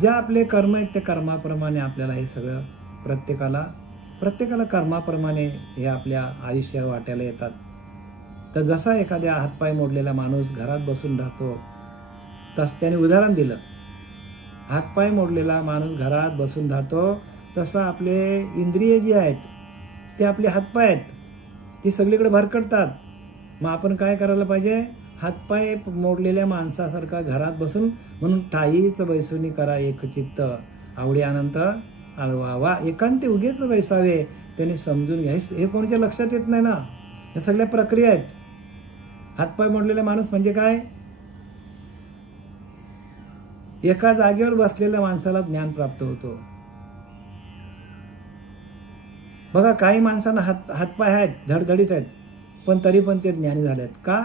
ज्या आपले कर्म आहेत त्या कर्माप्रमाणे आपल्याला हे सगळं प्रत्येकाला कर्माप्रमाणे हे आपल्या आयुष्यावर वाटायला येतात. तर जसा एखाद्या हातपाय मोडलेला माणूस घरात बसून राहतो, तसं त्याने उदाहरण दिलं. हातपाय मोडलेला माणूस घरात बसून राहतो, तसं आपले इंद्रिय जी आहेत ते आपले हातपाय आहेत, ती सगळीकडे भरकटतात. मग आपण काय करायला पाहिजे? हातपाय मोडलेल्या माणसासारखा घरात बसून, म्हणून ठाईच बैसुनी करा एक चित्त, आवडी अनंत आळवावा, एकांती उगेच बैसावे त्याने समजून घ्या. हे कोणाच्या लक्षात येत नाही ना. या सगळ्या प्रक्रिया आहेत. हातपाय मोडलेला माणूस म्हणजे काय? एका जागेवर बसलेल्या माणसाला ज्ञान प्राप्त होतो. बघा, काही माणसांना हातपाय आहेत, धडधडीत आहेत, पण तरी पण ते ज्ञानी झालेत. का?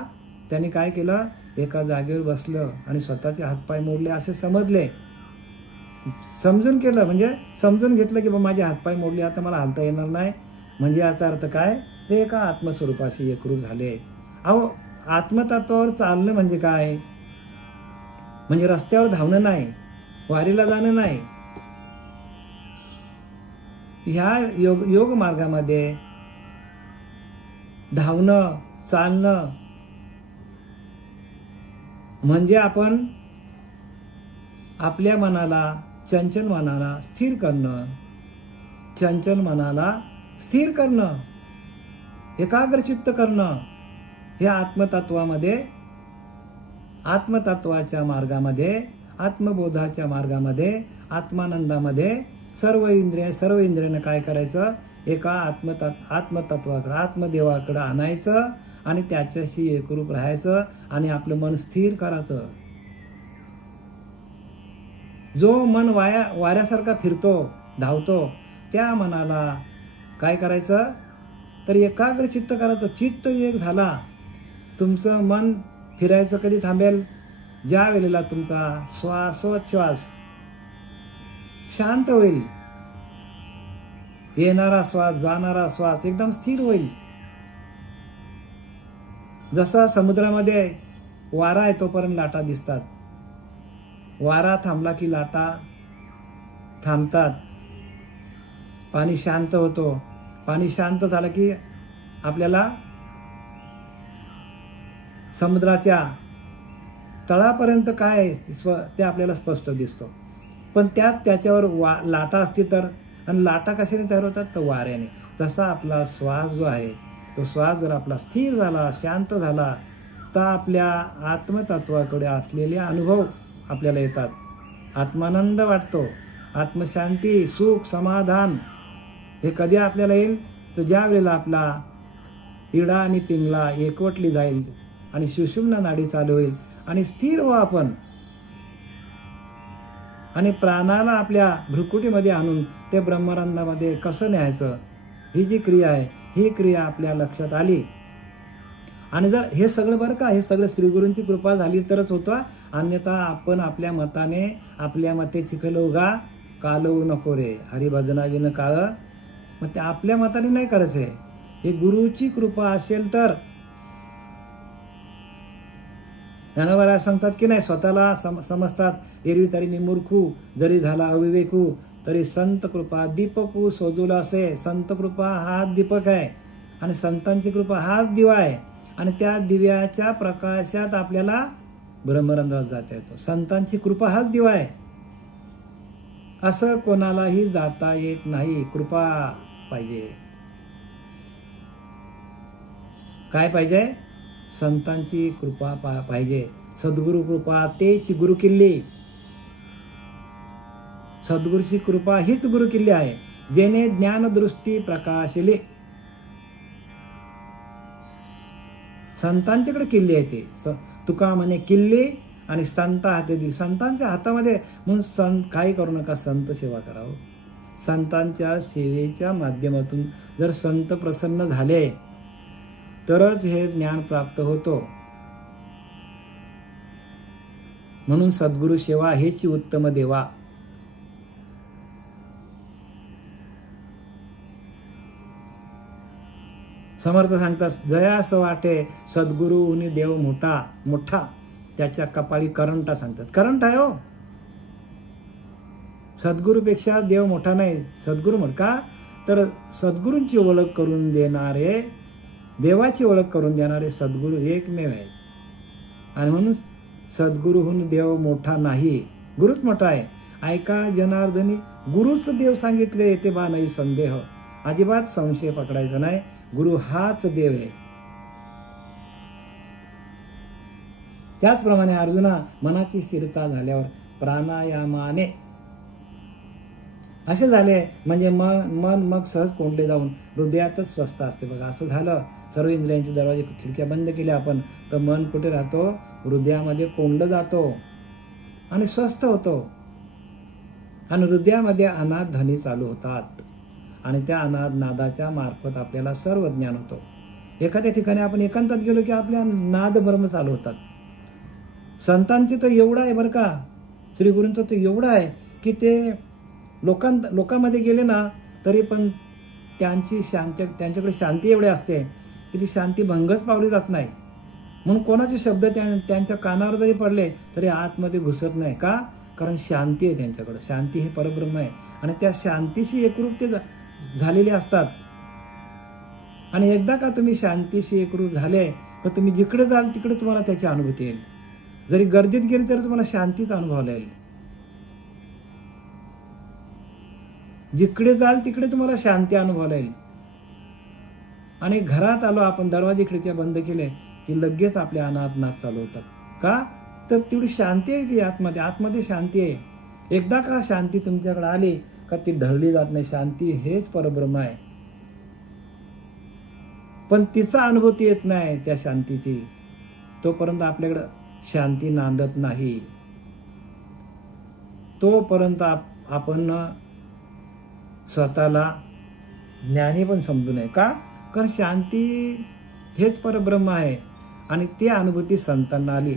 त्यांनी काय केलं? एका जागेवर बसलं आणि स्वतःचे हातपाय मोडले असे समजले, समजून केलं. म्हणजे समजून घेतलं की माझे हातपाय मोडले, आता मला हालता येणार नाही. म्हणजे याचा अर्थ काय? ते एका आत्मस्वरूपाशी एकरूप झाले. अहो, आत्मतत्वावर चालणं म्हणजे काय? म्हणजे रस्त्यावर धावणं नाही, वारीला जाणं नाही. ह्या योग मार्गामध्ये धावणं, चालणं म्हणजे आपण आपल्या मनाला, चंचल मनाला स्थिर करणं, एकाग्रचित्त करणं. हे आत्मतत्वाच्या मार्गामध्ये, आत्मबोधाच्या मार्गामध्ये, आत्मानंदामध्ये सर्व इंद्रियानं काय करायचं? एका आत्मतत्वाकडे, आत्मदेवाकडे आणायचं आणि त्याच्याशी एकरूप राहायचं आणि आपलं मन स्थिर करायचं. जो मन वाऱ्यासारखा फिरतो, धावतो, त्या मनाला काय करायचं? तर एकाग्र चित्त करायचं. चित्त एक झाला, तुमचं मन फिरायचं कधी थांबेल? ज्या वेळेला तुमचा श्वासोच्छ्वास शांत होईल, येणारा श्वास जाणारा श्वास एकदम स्थिर होईल. जसा समुद्रामध्ये वारा आहे तोपर्यंत लाटा दिसतात, वारा थांबला की लाटा थांबतात, पाणी शांत होतो. पाणी शांत झालं की आपल्याला समुद्राच्या तळापर्यंत काय ते आपल्याला स्पष्ट दिसतो. पण त्याच्यावर लाटा असती तर, आणि लाटा कशाने तयार होतात? तर वाऱ्याने. तसा आपला श्वास जो आहे, तो श्वास जर आपला स्थिर झाला, शांत झाला, तर आपल्या आत्मतत्वाकडे असलेले अनुभव आपल्याला येतात. आत्मानंद वाटतो, आत्मशांती, सुख, समाधान हे कधी आपल्याला येईल? तर ज्या वेळेला आपला इडा आणि पिंगला एकवटली जाईल आणि सुषुम्ना नाडी चालू होईल आणि स्थिर व्हा आपण, आणि प्राणाला आपल्या भ्रुकुटीमध्ये आणून ते ब्रह्मानंदामध्ये कसं न्यायचं, ही जी क्रिया आहे, ही क्रिया आपल्या लक्षात आली. आणि जर हे सगळं बरं का, हे सगळं श्रीगुरूंची कृपा झाली तरच होतं. अन्यथा आपण आपल्या मताने, आपल्या मते चिखलो गा कालवू नको रे, हरिभजना विन काळ. मग ते आपल्या मताने नाही करायचं आहे. हे गुरुची कृपा असेल तर. ज्ञानोबा सांगतात की नाही, स्वतःला समजतात एरवी तरी मी मूर्खू, जरी झाला अविवेकू तरी संत कृपा दीपकू सोजूला असे. संत कृपा हाच दीपक आहे आणि संतांची कृपा हाच दिवा आहे आणि त्या दिव्याच्या प्रकाशात आपल्याला ब्रह्मरंध्रात जाता येतो. संतांची कृपा हाच दिवा आहे, असं कोणालाही जाता येत नाही. कृपा पाहिजे. काय पाहिजे? संतांची कृपा पाहिजे. सद्गुरु कृपा तेच गुरु किल्ली. सद्गुरूची कृपा हीच गुरु किल्ली आहे, जेणे ज्ञानदृष्टी प्रकाशले. संतांच्याकडे किल्ले आहे ते. तुका म्हणे किल्ले आणि संत हाती दिली. संतांच्या हातामध्ये म्हणून काही करू नका, संत सेवा करावं. संतांच्या सेवेच्या माध्यमातून जर संत प्रसन्न झाले तरच हे ज्ञान प्राप्त होतो. म्हणून सद्गुरु सेवा हेची उत्तम देवा. समर्थ सांगतात, जयास वाटे सद्गुरु उनी देव मोठा मोठा, त्याच्या कपाळी करंटा सांगतात. करंट आहे हो. सद्गुरूपेक्षा देव मोठा नाही. सद्गुरू म्हण का तर सद्गुरूंची ओळख करून देणारे, देवाची ओळख करून देणारे सद्गुरू एकमेव आहे. आणि म्हणून सद्गुरूहून देव मोठा नाही, गुरुच मोठा आहे. ऐका जनार्दनी, गुरुच देव सांगितले येते बा नाही संदेह. अजिबात संशय पकडायचा नाही. गुरु हाच देव आहे. त्याचप्रमाणे अर्जुना, मनाची स्थिरता झाल्यावर प्राणायामाने असे झाले म्हणजे मन मग सहज कोंडले जाऊन हृदयातच स्वस्थ असते. बघा असं झालं, सर्व इंद्रियांचे दरवाजे खिडक्या बंद केल्या आपण, तर मन कुठे राहतो? हृदयामध्ये कोंडलं जातो आणि स्वस्थ होतो. आणि हृदयामध्ये अनाद ध्वनी चालू होतात आणि त्या अनाद नादाच्या मार्फत आपल्याला सर्व ज्ञान होतो. एखाद्या ठिकाणी आपण एकांतात गेलो की आपल्या नाद ब्रह्म चालू होतात. संतांचे तर एवढं आहे बरं का, श्री गुरूंचं तर एवढं आहे की ते लोकांमध्ये गेले ना तरी पण त्यांच्याकडे शांती एवढी असते की ती शांती भंगच पावली जात नाही. म्हणून कोणाचे शब्द त्यांच्या कानावर जरी पडले तरी आतमध्ये घुसत नाही. का? कारण शांती आहे त्यांच्याकडे. शांती हे परब्रह्म आहे आणि त्या शांतीशी एकरूप ते झालेले असतात. आणि एकदा का तुम्ही शांतीशी एकरूप झाले तर तुम्ही जिकडे जाल तिकडे तुम्हाला त्याची अनुभूती येईल. जरी गर्दीत गेली तरी तुम्हाला शांतीचा अनुभव येईल. जिकडे जाल तिकडे तुम्हाला शांती अनुभवायला येईल. आणि घरात आलो आपण, दरवाजे खिडक्या बंद केले की लगेच आपल्या अनाथ नाद चालू होतात. का? तर तेवढी शांती आहे की आतमध्ये शांती आहे. एकदा का शांती तुमच्याकडे आली का ती ढळली जात नाही. शांती हेच परब्रह्म आहे, पण तिचा अनुभूती येत नाही त्या शांतीची. तोपर्यंत आपल्याकडे शांती नांदत नाही. तोपर्यंत आपण स्वतःला ज्ञानी पण समजू नये. का? कारण शांती हेच परब्रह्म आहे आणि ती अनुभूती संतांना आली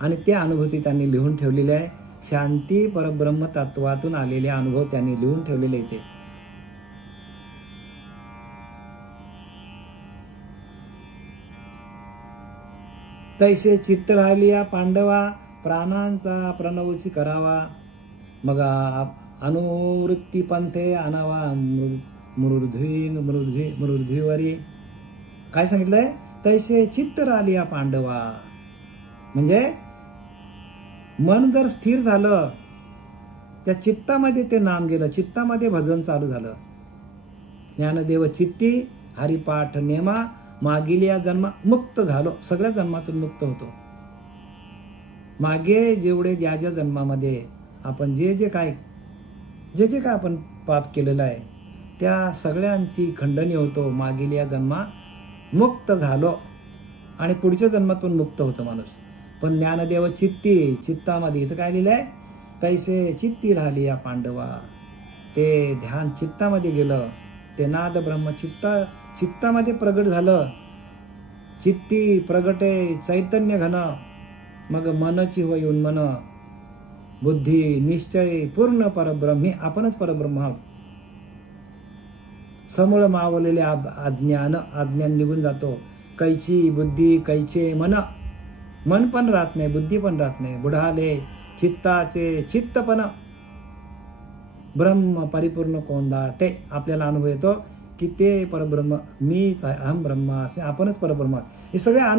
आणि त्या अनुभूती त्यांनी लिहून ठेवलेली आहे. शांती परब्रह्म तत्वातून आलेले अनुभव त्यांनी लिहून ठेवलेले इथे. तैसे चित्त राहिलिया पांडवा, प्राणांचा प्रणवची करावा. मग अनुवृत्ती पंथे आणावा मृध्वीवरी. काय सांगितलंय? तैसे चित्त राहिलिया पांडवा, म्हणजे मन जर स्थिर झालं, त्या चित्तामध्ये ते नाम गेलं, चित्तामध्ये भजन चालू झालं. ज्ञानदेव चित्ती हरिपाठ नेमा, मागील या जन्मा मुक्त झालो. सगळ्या जन्मातून मुक्त होतो. मागे जेवढे ज्या ज्या जन्मामध्ये आपण जे जे काय आपण पाप केलेलं आहे त्या सगळ्यांची खंडणी होतो. मागील या जन्मा मुक्त झालो आणि पुढच्या जन्मातून मुक्त होतो माणूस. पण ज्ञानदेव चित्ती, चित्तामध्ये इथं काय लिहिलंय? तैसे चित्ती राहिली या पांडवा. ते ध्यान चित्तामध्ये गेलं, ते नाद ब्रह्म चित्तामध्ये प्रगट झालं. चित्ती प्रगटे चैतन्य घन, मग मनची होय उन्मन, बुद्धी निश्चय पूर्ण परब्रह्मी. आपणच परब्रह्म आहोत. समूळ मावलेले अज्ञान निघून जातो. कैची बुद्धी कैचे मन, मन पण राहत नाही, बुद्धी पण राहत नाही. बुढाले चित्ताचे चित्तपण ब्रह्म परिपूर्ण कोंदाटे. आपल्याला अनुभव येतो की ते परब्रह्म मीच आहे, अहम ब्रह्मास्मी, आपणच परब्रह्म. हे सगळ्या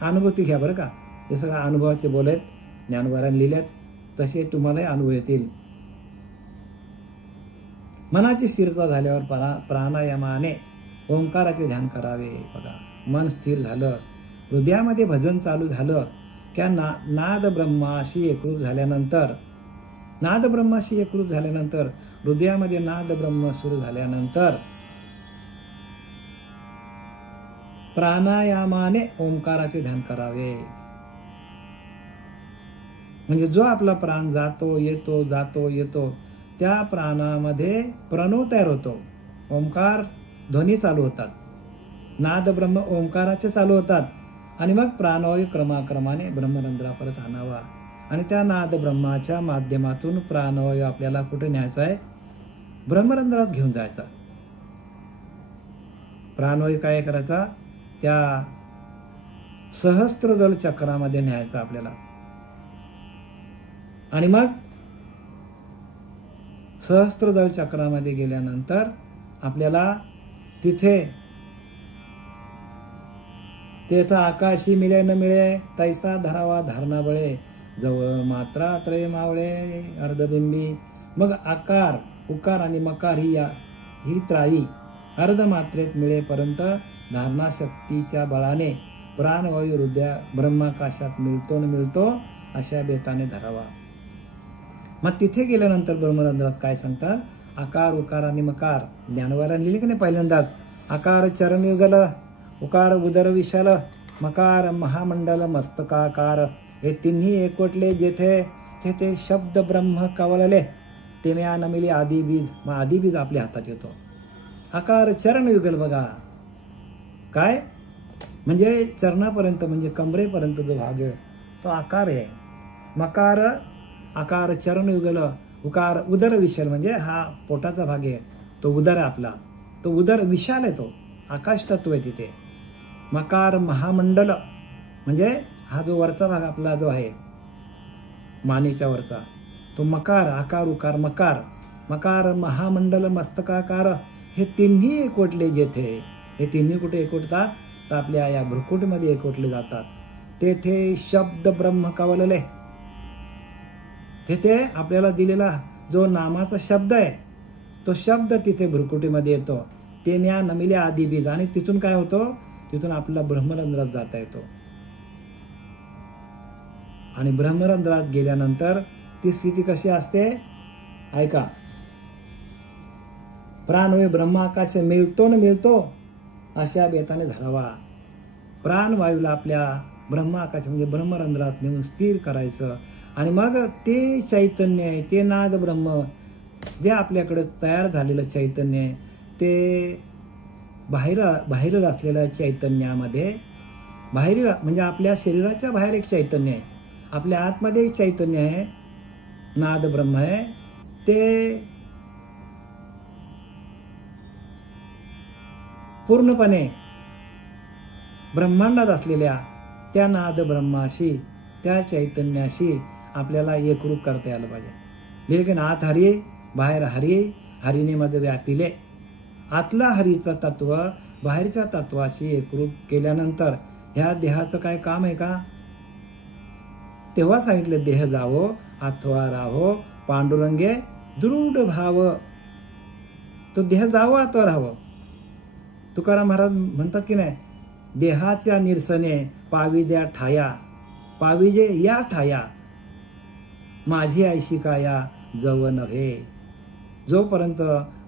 अनुभूती घ्या बरं का. हे सगळ्या अनुभवाचे बोलेत, ज्ञानवारांनी लिहिलेत, तसे तुम्हालाही अनुभव येतील. मनाची स्थिरता झाल्यावर प्राणायामाने ओंकाराचे ध्यान करावे. बघा, मन स्थिर झालं, हृदयामध्ये भजन चालू झालं, त्या नाद ब्रह्माशी एकरूप झाल्यानंतर, हृदयामध्ये नाद ब्रह्म सुरू झाल्यानंतर प्राणायामाने ओंकाराचे ध्यान करावे. म्हणजे जो आपला प्राण जातो येतो त्या प्राणामध्ये प्रणव तयार होतो. ओंकार ध्वनी चालू होतात, नाद ब्रह्म ओंकाराचे चालू होतात आणि मग प्राणवायू क्रमाक्रमाने ब्रह्मरंध्रा परत आणावा आणि त्या नाद ब्रह्माच्या माध्यमातून प्राणवायू आपल्याला कुठे न्यायचा आहे? ब्रह्मरंध्रात घेऊन जायचा. प्राणवायू काय करायचा? त्या सहस्त्रदल चक्रामध्ये न्यायचा आपल्याला. आणि मग सहस्त्रदल चक्रामध्ये गेल्यानंतर आपल्याला तिथे त्याचा आकाशी मिळे न मिळे तैसा धरावा धारणा बळे, जवळ मात्रा त्रय मावळे अर्धबिंबी. मग आकार, उकार आणि मकार ही त्राई अर्धमात्रेत मिळेपर्यंत धारणा शक्तीच्या बळाने प्राणवायू हृदया ब्रह्माकाशात मिळतो अशा बेताने धरावा. मग तिथे गेल्यानंतर ब्रह्मरंध्रात काय सांगतात? आकार, उकार आणि मकार. ज्ञानवारांनी लिहिले की नाही पहिल्यांदाच? आकार चरण युगल, उकार उदर विशाल, मकार महामंडल मस्तकाकार. हे तिन्ही एकवटले जेथे तेथे शब्द ब्रह्म कवलले, तेम्या नमिले आदिबीज. मग आदिबीज आपल्या हातात येतो. आकार चरण युगल. बघा काय म्हणजे चरणापर्यंत, म्हणजे कमरेपर्यंत जो भाग आहे तो आकार आहे. मकार आकार चरण युगल, उकार उदर विशाल, म्हणजे हा पोटाचा भाग आहे, तो उदर आहे आपला, तो उदर विशाल आहे, तो आकाश तत्व आहे तिथे. मकार महामंडल म्हणजे हा जो वरचा भाग आपला जो आहे मानेच्या वरचा, तो मकार. आकार उकार मकार. मकार महामंडल मस्तकाकार. हे तिन्ही एकवटले जेथे, हे तिन्ही कुठे एकवटतात? तर आपल्या या भ्रुकुटीमध्ये एकवटले जातात. तेथे शब्द ब्रह्म कवलले. तेथे आपल्याला दिलेला जो नामाचा शब्द आहे तो शब्द तिथे भ्रुकुटीमध्ये येतो. ते म्या नमिले आदिबीज. आणि तिथून काय होतं? तिथून आपल्याला ब्रह्मरंध्रात जाता येतो. आणि ब्रह्मरंध्रात गेल्यानंतर ती स्थिती कशी असते? ऐका. प्राणवायू ब्रह्माकाश मिळतो अशा बेताने धरावा. प्राणवायूला आपल्या ब्रह्माकाश म्हणजे ब्रह्मरंध्रात नेऊन स्थिर करायचं. आणि मग ते चैतन्य आहे, ते नाद ब्रह्म जे आपल्याकडे तयार झालेलं चैतन्य आहे, ते बाहेर असलेल्या चैतन्यामध्ये, बाहेर म्हणजे आपल्या शरीराच्या बाहेर एक चैतन्य आहे, आपल्या आतमध्ये एक चैतन्य आहे, नाद ब्रह्म आहे. ते पूर्णपणे ब्रह्मांडात असलेल्या त्या नाद ब्रह्माशी, त्या चैतन्याशी आपल्याला एकरूप करता यायला पाहिजे. लेकिन आत हरी, बाहेर हरी, हरीने मध्ये व्यापिले. आतला हरीचं तत्व बाहेरच्या तत्वाशी एकरूप केल्यानंतर ह्या देहाचं काय काम आहे का? तेव्हा सांगितलं, देह जावो अथवा राहो पांडुरंगे दृढ भाव. तो देह जावो अथवा राहावं. तुकाराम महाराज म्हणतात की नाही, देहाच्या निरसने पाविद्या ठाया, पाविजे या ठाया, माझी ऐशी काया जव नव्हे. जोपर्यंत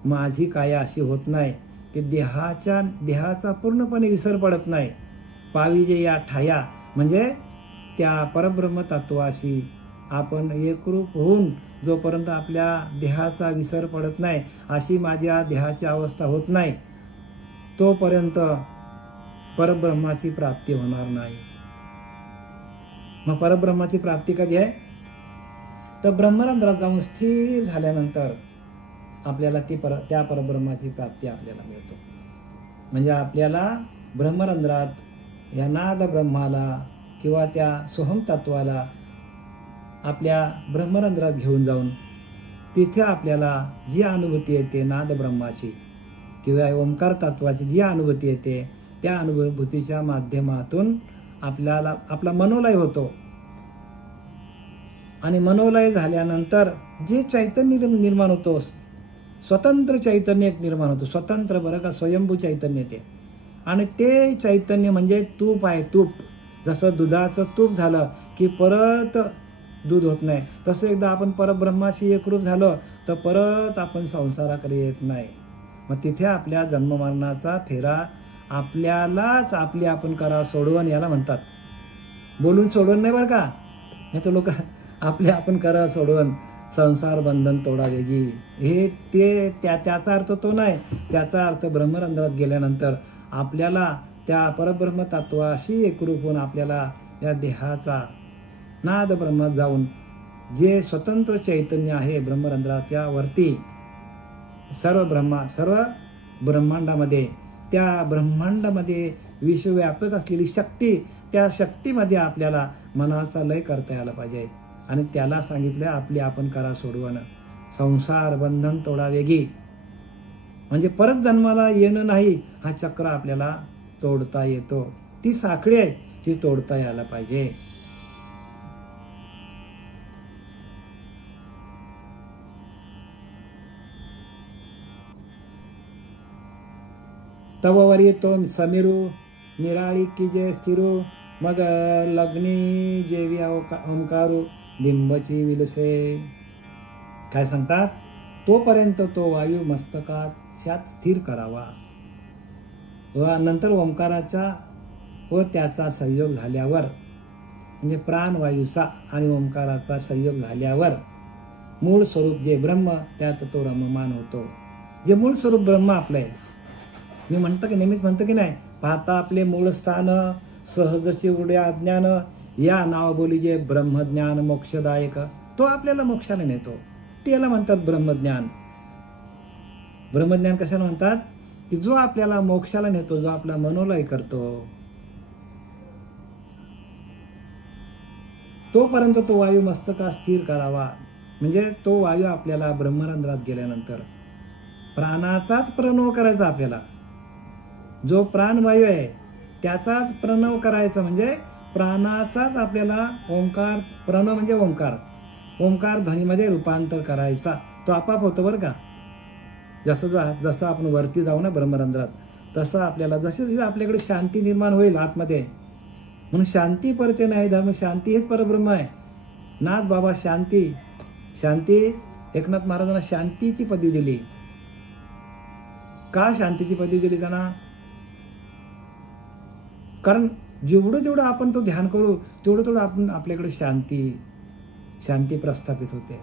माझी काया अशी होत नाही की देहाचा पूर्णपणे विसर पडत नाही, पाविजे या ठाया म्हणजे त्या परब्रह्म तत्वाशी आपण एकरूप होऊन जोपर्यंत आपल्या देहाचा विसर पडत नाही, अशी माझ्या देहाची अवस्था होत नाही, तोपर्यंत परब्रह्माची प्राप्ती होणार नाही. मग परब्रह्माची प्राप्ती कधी आहे? तर ब्रह्मरंध्रात जाऊन स्थिर झाल्यानंतर आपल्याला त्या परब्रह्माची प्राप्ती आपल्याला मिळतो. म्हणजे आपल्याला ब्रह्मरंध्रात या नाद ब्रह्माला किंवा त्या सोहम तत्वाला आपल्या ब्रह्मरंध्रात घेऊन जाऊन तिथे आपल्याला जी अनुभूती येते नाद ब्रह्माची किंवा ओंकार तत्वाची जी अनुभूती येते त्या अनुभूतीच्या माध्यमातून आपल्याला आपला मनोलय होतो. आणि मनोलय झाल्यानंतर जे चैतन्य निर्माण होतो, स्वतंत्र चैतन्य एक निर्माण होतो. स्वतंत्र बरं का, स्वयंभू चैतन्य ते. आणि ते चैतन्य म्हणजे तूप आहे. तूप जसं दुधाचं तूप झालं की परत दूध होत नाही, तसं एकदा आपण परब्रह्माशी एकरूप झालो तर परत आपण संसाराकडे येत नाही. मग तिथे आपल्या जन्ममरणाचा फेरा आपल्यालाच आपली आपण करा सोडवण याला म्हणतात. बोलून सोडवण नाही बरं का, नाही तर लोक आपले आपण करा सोडवण, संसार बंधन तोडा वेगळी, हे ते त्याचा अर्थ तो नाही. त्याचा अर्थ ब्रह्मरंध्रात गेल्यानंतर आपल्याला त्या परब्रह्म तत्वाशी एकरूप होऊन आपल्याला या देहाचा नाद ब्रह्मात जाऊन जे स्वतंत्र चैतन्य आहे ब्रह्मरंध्राच्या वरती सर्व ब्रह्मांडामध्ये, त्या ब्रह्मांडामध्ये विश्वव्यापक असलेली शक्ती, त्या शक्तीमध्ये आपल्याला मनाचा लय करता यायला पाहिजे. आणि त्याला सांगितलं आपली आपण करा सोडवणं, संसार बंधन तोडा वेगी, म्हणजे परत जन्माला येणं नाही, हा चक्र आपल्याला तोडता येतो. ती साखळी आहे ती तोडता यायला पाहिजे. तववरी तो समीरू निराळी की जे स्थिरू, मग लग्नी जेवी ओंकारू बिंबची विलसे. काय सांगतात, तोपर्यंत तो वायू मस्तकात स्थिर करावा व नंतर ओंकाराचा व त्याचा संयोग झाल्यावर, म्हणजे प्राणवायूचा आणि ओंकाराचा संयोग झाल्यावर मूळ स्वरूप जे ब्रह्म त्यात तो रममान होतो. जे मूळ स्वरूप ब्रह्म आपलं आहे, मी म्हणतो की नेहमीच म्हणतो की नाही, पाहता आपले मूळ स्थान सहजचे उडे अज्ञान, या नावबोली जे ब्रह्मज्ञान मोक्षदायक, तो आपल्याला मोक्षाला नेतो. त्याला म्हणतात ब्रह्मज्ञान. ब्रह्मज्ञान कशाला म्हणतात, की जो आपल्याला मोक्षाला नेतो, जो आपला मनोलय करतो, तोपर्यंत तो वायू मस्तकात स्थिर करावा. म्हणजे तो वायू आपल्याला ब्रह्मरंध्रात गेल्यानंतर प्राणाचाच प्रणव करायचा. आपल्याला जो प्राणवायू आहे त्याचाच प्रणव करायचा, म्हणजे प्राणाचाच आपल्याला ओंकार, प्रणव म्हणजे ओंकार ध्वनीमध्ये रूपांतर करायचा. तो आपाप होतो बरं का. जसं आपण वरती जाऊ ना ब्रह्मरंध्रात, तसं आपल्याला जसे आपल्याकडे शांती निर्माण होईल आतमध्ये, म्हणून शांती परते नाही धर्म, शांती हेच परब्रह्म आहे. नाथ बाबा शांती एकनाथ महाराजांना शांतीची पदवी दिली. का शांतीची पदवी दिली त्यांना, कारण जेवढं आपण तो ध्यान करू तेवढं आपण आपल्याकडे शांती प्रस्थापित होते.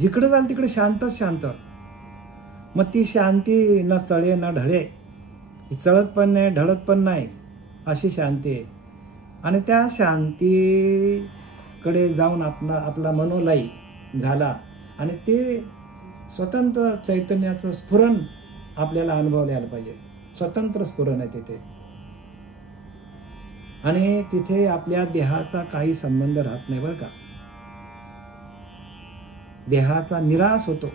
जिकडे जाल तिकडे शांत. मग ती शांती न चळे न ढळे, चळत पण नाही ढळत पण नाही, अशी शांती आहे. आणि त्या शांतीकडे जाऊन आपला मनोलय झाला आणि ते स्वतंत्र चैतन्याचं स्फुरण आपल्याला अनुभवता यायला पाहिजे. स्वतंत्र स्फुरण आहे तिथे, आणि तिथे आपल्या देहाचा काही संबंध राहत नाही बरं का. देहाचा निराश होतो,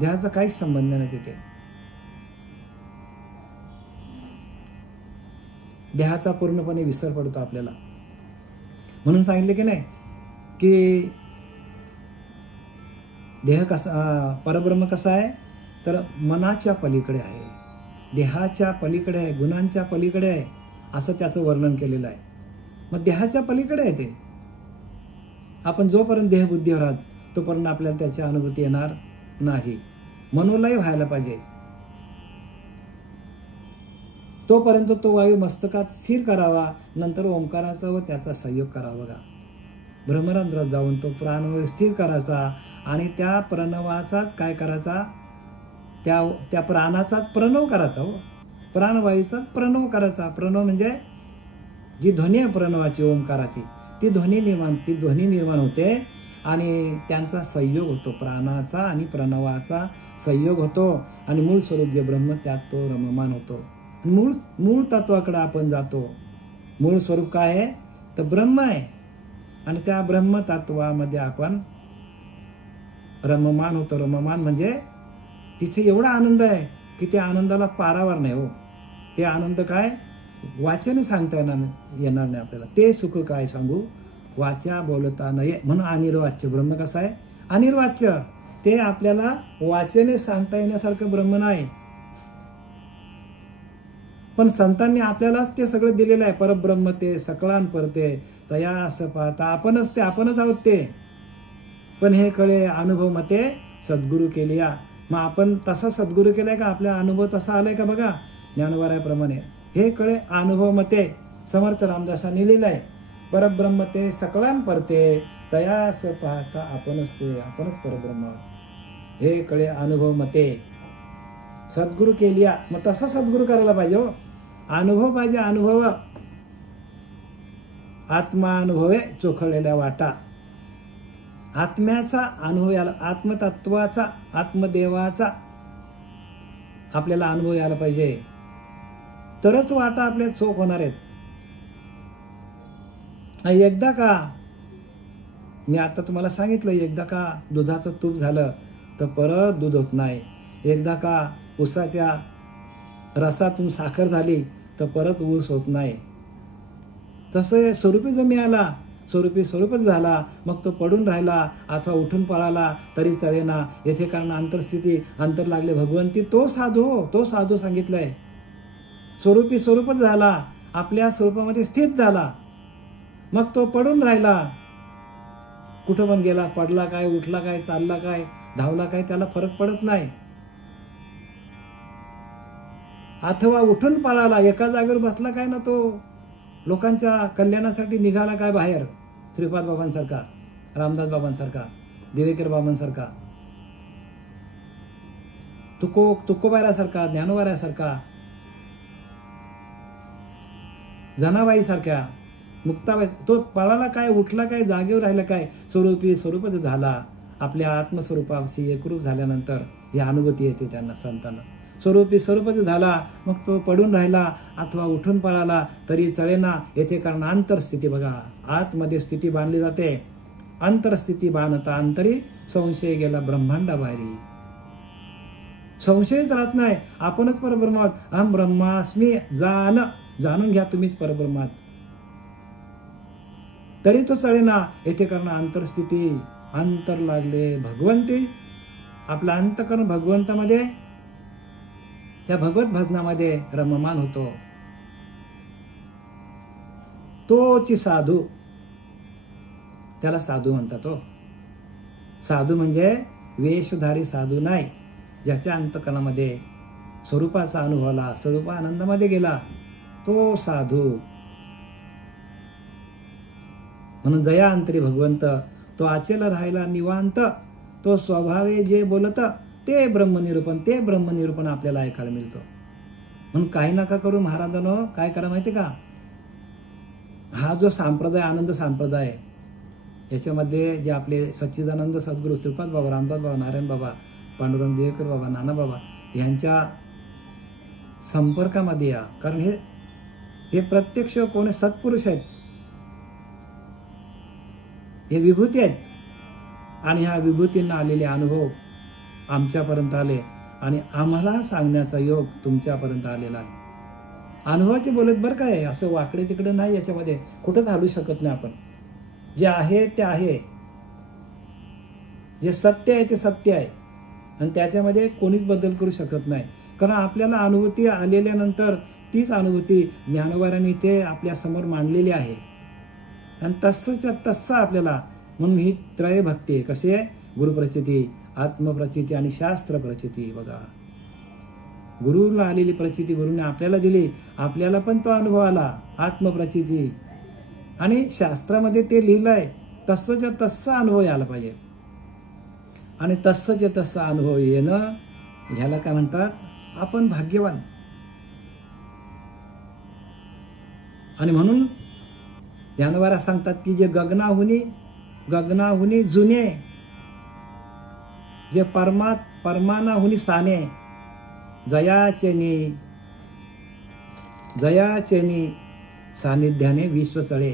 देहाचा काहीच संबंध नाही तिथे. देहाचा पूर्णपणे विसर पडतो आपल्याला. म्हणून सांगितले की नाही की देह कसा, परब्रह्म कसा आहे तर मनाच्या पलीकडे आहे, देहाच्या पलीकडे आहे, गुणांच्या पलीकडे आहे, असं त्याचं वर्णन केलेलं आहे. मग देहाच्या पलीकडे आहे ते. आपण जोपर्यंत देहबुद्धीवर आहात तोपर्यंत आपल्याला त्याची अनुभूती येणार नाही. मनोलय व्हायला पाहिजे. तोपर्यंत तो वायू मस्तकात स्थिर करावा, नंतर ओंकाराचा व त्याचा संयोग करावा. बघा, ब्रह्मरंध्रात जाऊन तो प्राणवायू स्थिर करायचा आणि त्या प्रणवाचाच काय करायचा, त्या प्राणाचाच प्रणव करायचा. हो, प्राणवायूचाच प्रणव करायचा. प्रणव म्हणजे जी ध्वनी आहे प्रणवाची, ओंकाराची, ती ध्वनी निर्माण होते आणि त्यांचा संयोग होतो. प्राणाचा आणि प्रणवाचा संयोग होतो आणि मूळ स्वरूप जे ब्रह्म त्यात तो रममान होतो. मूळ तत्वाकडे आपण जातो. मूळ स्वरूप काय आहे तर ब्रह्म आहे. आणि त्या ब्रह्मतत्वामध्ये आपण रममान होतो. रममान म्हणजे तिथे एवढा आनंद आहे की त्या आनंदाला पारावर नाही हो. ते आनंद काय वाच्याने सांगता येणार नाही आपल्याला. ते सुख काय सांगू वाचा बोलता नये. म्हणून अनिर्वाच्य ब्रह्म कसं आहे? अनिर्वाच्य. ते आपल्याला वाचेने सांगता येण्यासारखं ब्रह्म नाही. पण संतांनी आपल्यालाच ते सगळं दिलेलं आहे. परब्रह्म ते सकळान परते तया असं पाहता आपणच ते आपणच आहोत ते. पण हे कळे अनुभव मते सद्गुरू केलिया. मग आपण तसा सद्गुरू केलाय का? आपला अनुभव तसा आलाय का? बघा ज्ञानोबारायाप्रमाणे हे कळे अनुभव मते समर्थ रामदासांनी लिहिलंय. परब्रह्म ते सकळान परते तयास पाहता आपणच ते आपणच परब्रह्म. हे कळे अनुभव मते सद्गुरू केलिया. मग तसा सद्गुरू करायला पाहिजे हो. अनुभव पाहिजे. अनुभव आत्मा अनुभवे चोखळलेल्या वाटा. आत्म्याचा अनुभव याला, आत्मतत्वाचा आत्मदेवाचा आपल्याला अनुभव यायला पाहिजे. तरच वाटा आपल्या चोख होणार आहेत. एकदा का मी आता तुम्हाला सांगितलं, एकदा का दुधाचं तूप झालं तर परत दूध होत नाही. एकदा का ऊसाच्या रसातून साखर झाली तर परत ऊस होत नाही. तसं स्वरूपी जो मिळाला स्वरूपच झाला. मग तो पडून राहिला अथवा उठून पळाला तरी चालेना. येथे कारण अंतरस्थिती अंतर लागले भगवंती तो साधू हो. तो साधू सांगितलंय. स्वरूपच झाला. आपल्या स्वरूपामध्ये स्थित झाला. मग तो पडून राहिला. कुठं पण गेला, पडला काय, उठला काय, चालला काय, धावला काय, त्याला फरक पडत नाही. अथवा उठून पळाला, एका जागेवर बसला काय ना, तो लोकांच्या कल्याणासाठी निघाला काय बाहेर. श्रीपाद बाबांसारखा, रामदास बाबांसारखा, दिवेकर बाबांसारखा, तुकोबारासारखा, ज्ञानोबारासारखा, जनाबाई सारख्या, मुक्ताबाई. तो पळाला काय, उठला काय, जागेवर राहिला काय, स्वरूपच झाला. आपल्या आत्मस्वरूपाशी एकरूप झाल्यानंतर ही अनुभूती येते त्यांना, संतांना. स्वरूपच झाला. मग तो पडून राहिला अथवा उठून पळाला तरी चळेना. येथे कारण अंतरस्थिती बघा, आतमध्ये स्थिती बांधली जाते. अंतरस्थिती बांधता अंतरी संशय गेला ब्रह्मांडाबाहेरी. संशयच राहत नाही. आपणच परब्रह्म आहोत. अहम ब्रह्मास्मी. जाणून घ्या तुम्हीच परब्रह्म आहात. तरी तो चळेना. येथे कारण अंतरस्थिती अंतर लागले भगवंती. आपला अंतकरण भगवंतामध्ये, त्या भगवत भजनामध्ये रममान होतो. तोची साधू, त्याला साधू म्हणतात हो. साधू म्हणजे वेशधारी साधू नाही. ज्याच्या अंतकरणामध्ये स्वरूपाचा अनुभव आला, स्वरूप आनंदामध्ये गेला, तो साधू. म्हणून दया अंतरी भगवंत. तो आचेला राहायला निवांत. तो स्वभावे जे बोलत ते ब्रह्मनिरूपण आपल्याला ऐकायला मिळतं. म्हणून काही नका करू महाराजांनो. काय करा माहिती का? हा जो संप्रदाय, आनंद संप्रदाय, याच्यामध्ये जे आपले सच्चिदानंद सद्गुरू श्रीपाद बाबा, रामदास बाबा, नारायण बाबा, पांडुरंग देवकर बाबा, नाना बाबा यांच्या संपर्कामध्ये या. कारण हे प्रत्यक्ष कोणी सत्पुरुष आहेत. हे विभूती आहेत. आणि ह्या विभूतींना आलेले अनुभव आमच्यापर्यंत आले आणि आम्हाला सांगण्याचा योग तुमच्यापर्यंत आलेला आहे. अनुभवाचे बोलत बरं काय, असं वाकडे तिकडे नाही. याच्यामध्ये कुठंच हलू शकत नाही आपण. जे आहे ते आहे. जे सत्य आहे ते सत्य आहे. आणि त्याच्यामध्ये कोणीच बदल करू शकत नाही. कारण आपल्याला अनुभूती आलेल्यानंतर तीच अनुभूती ज्ञानोबारांनी ते आपल्या समोर मांडलेली आहे. आणि तसं आपल्याला, म्हणून ही त्रय भक्ती आहे. कशी आहे? गुरुप्रचिती, आत्मप्रचिती आणि शास्त्र प्रचिती. बघा, गुरुला आलेली प्रचिती गुरुने आपल्याला दिली. आपल्याला पण तो अनुभव आला, आत्मप्रचिती. आणि शास्त्रामध्ये ते लिहिलंय. तसंच्या तसा अनुभव यायला पाहिजे. आणि तसंच्या तसा अनुभव येणं, ह्याला काय म्हणतात? आपण भाग्यवान. आणि म्हणून ज्ञानोबा सांगतात की जे गगनाहुनी जुने, जे परमानाहुनी साने, जयाचेनी सानिध्याने विश्व चळे.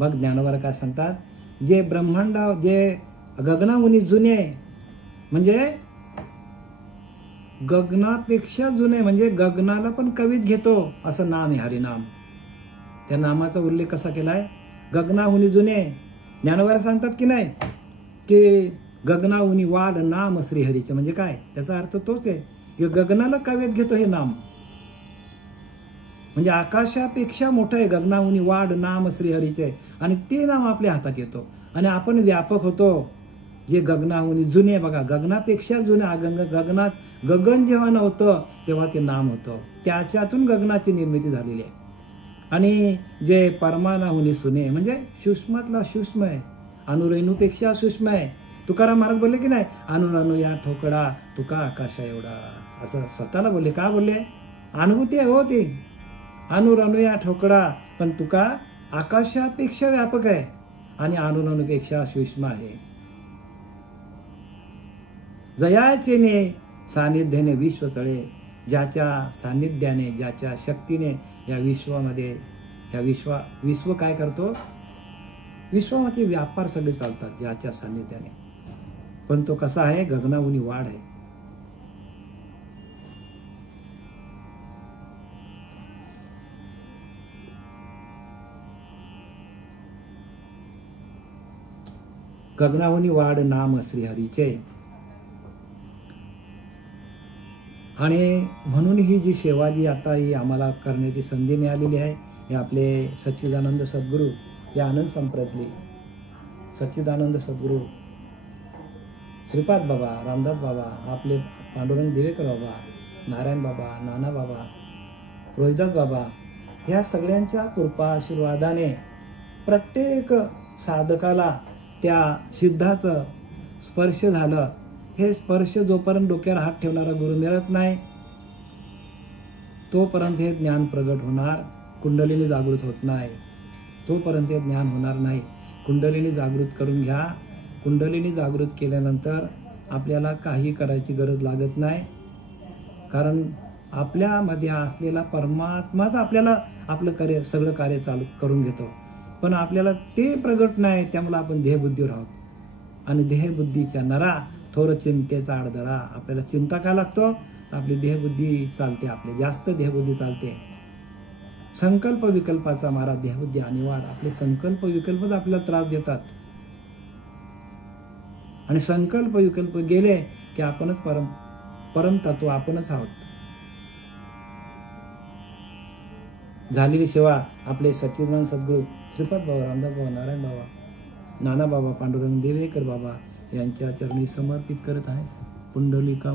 मग ज्ञानोबा काय सांगतात, जे ब्रह्मांड जे गगनाहुनी जुने म्हणजे गगनापेक्षा जुने म्हणजे गगनाला पण कवीत घेतो असं नाम आहे हरिनाम. त्या नामाचा उल्लेख कसा केलाय, गगनाहुनी जुने. ज्ञानोबा सांगतात की नाही की गगनाहुनी वाढ नाम श्रीहरीचे. म्हणजे काय, त्याचा अर्थ तोच आहे की गगनाला कवेत घेतो हे नाम. म्हणजे आकाशापेक्षा मोठं आहे गगनाहुनी वाढ नाम श्रीहरीचे, आणि ते नाम आपल्या हातात येतो आणि आपण व्यापक होतो. जे गगनाहुनी जुने बघा, गगनापेक्षा जुने, गगनात गगन जेव्हा नव्हतं तेव्हा ते नाम होतं, त्याच्यातून गगनाची निर्मिती झालेली आहे. आणि जे परमानाहुनी सुने म्हणजे सूक्ष्मातला सूक्ष्म आहे, अणुरेणूपेक्षा सूक्ष्म आहे. तुकाराम महाराज बोलले की नाही, अणुरेणू या ठोकळा तुका आकाशा एवढा, असं स्वतःला बोलले. का बोलले, अनुभूती आहे हो ती. अणुरेणू या ठोकळा, पण तुका आकाशापेक्षा व्यापक आहे आणि अणुरेणूपेक्षा सूक्ष्म आहे. जयाचे ने सानिध्याने विश्व चळे, ज्याच्या सानिध्याने ज्याच्या शक्तीने या विश्वामध्ये विश्व काय करतो, विश्वामध्ये व्यापार सगळे चालतात ज्याच्या सानिध्याने. पण तो कसा आहे, गगनाहुनी वाढ आहे. गगनाहुनी वाढ नाम श्रीहरीचे. आणि म्हणून ही जी सेवा जी आता ही आम्हाला करण्याची संधी मिळालेली आहे, हे आपले सच्चिदानंद सद्गुरू या आनंद संप्रतले सच्चिदानंद सद्गुरू श्रीपाद बाबा, रामदास बाबा, आपले पांडुरंग देवेकर बाबा, नारायण बाबा, नाना बाबा, रोहिदास बाबा, ह्या सगळ्यांच्या कृपा आशीर्वादाने प्रत्येक साधकाला त्या सिद्धाचं स्पर्श झालं. हे स्पर्श जोपर्यंत डोक्यावर हात ठेवणारा गुरु मिळत नाही तोपर्यंत हे ज्ञान प्रगट होणार, कुंडलिनी जागृत होत नाही, तोपर्यंत हे ज्ञान होणार नाही. कुंडलिनी जागृत करून घ्या. कुंडलिनी जागृत केल्यानंतर आपल्याला काही करायची गरज लागत नाही, कारण आपल्यामध्ये असलेला परमात्माच आपल्याला आपलं सगळं कार्य चालू करून घेतो. पण आपल्याला ते प्रगट नाही, त्यामुळे आपण देहबुद्धीवर आहोत. आणि देहबुद्धीच्या नरा थोर चिंतेचा आडधरा. आपल्याला चिंता का लागतो, आपली देहबुद्धी चालते, आपली जास्त देहबुद्धी चालते. संकल्प विकल्पाचा मारा देहबुद्धी अनिवार्य. आपले संकल्प विकल्पच आपल्याला त्रास देतात, आणि संकल्प विकल्प गेले की आपणच परमतत्व आपणच आहोत. झालेली सेवा आपले सच्चिदानंद सद्गुरू श्रीपाद बाबा, रामदास बाबा, नारायण बाबा, नाना बाबा, पांडुरंग देवेकर बाबा यांच्या चरणी समर्पित करत आहे. पुंडलिका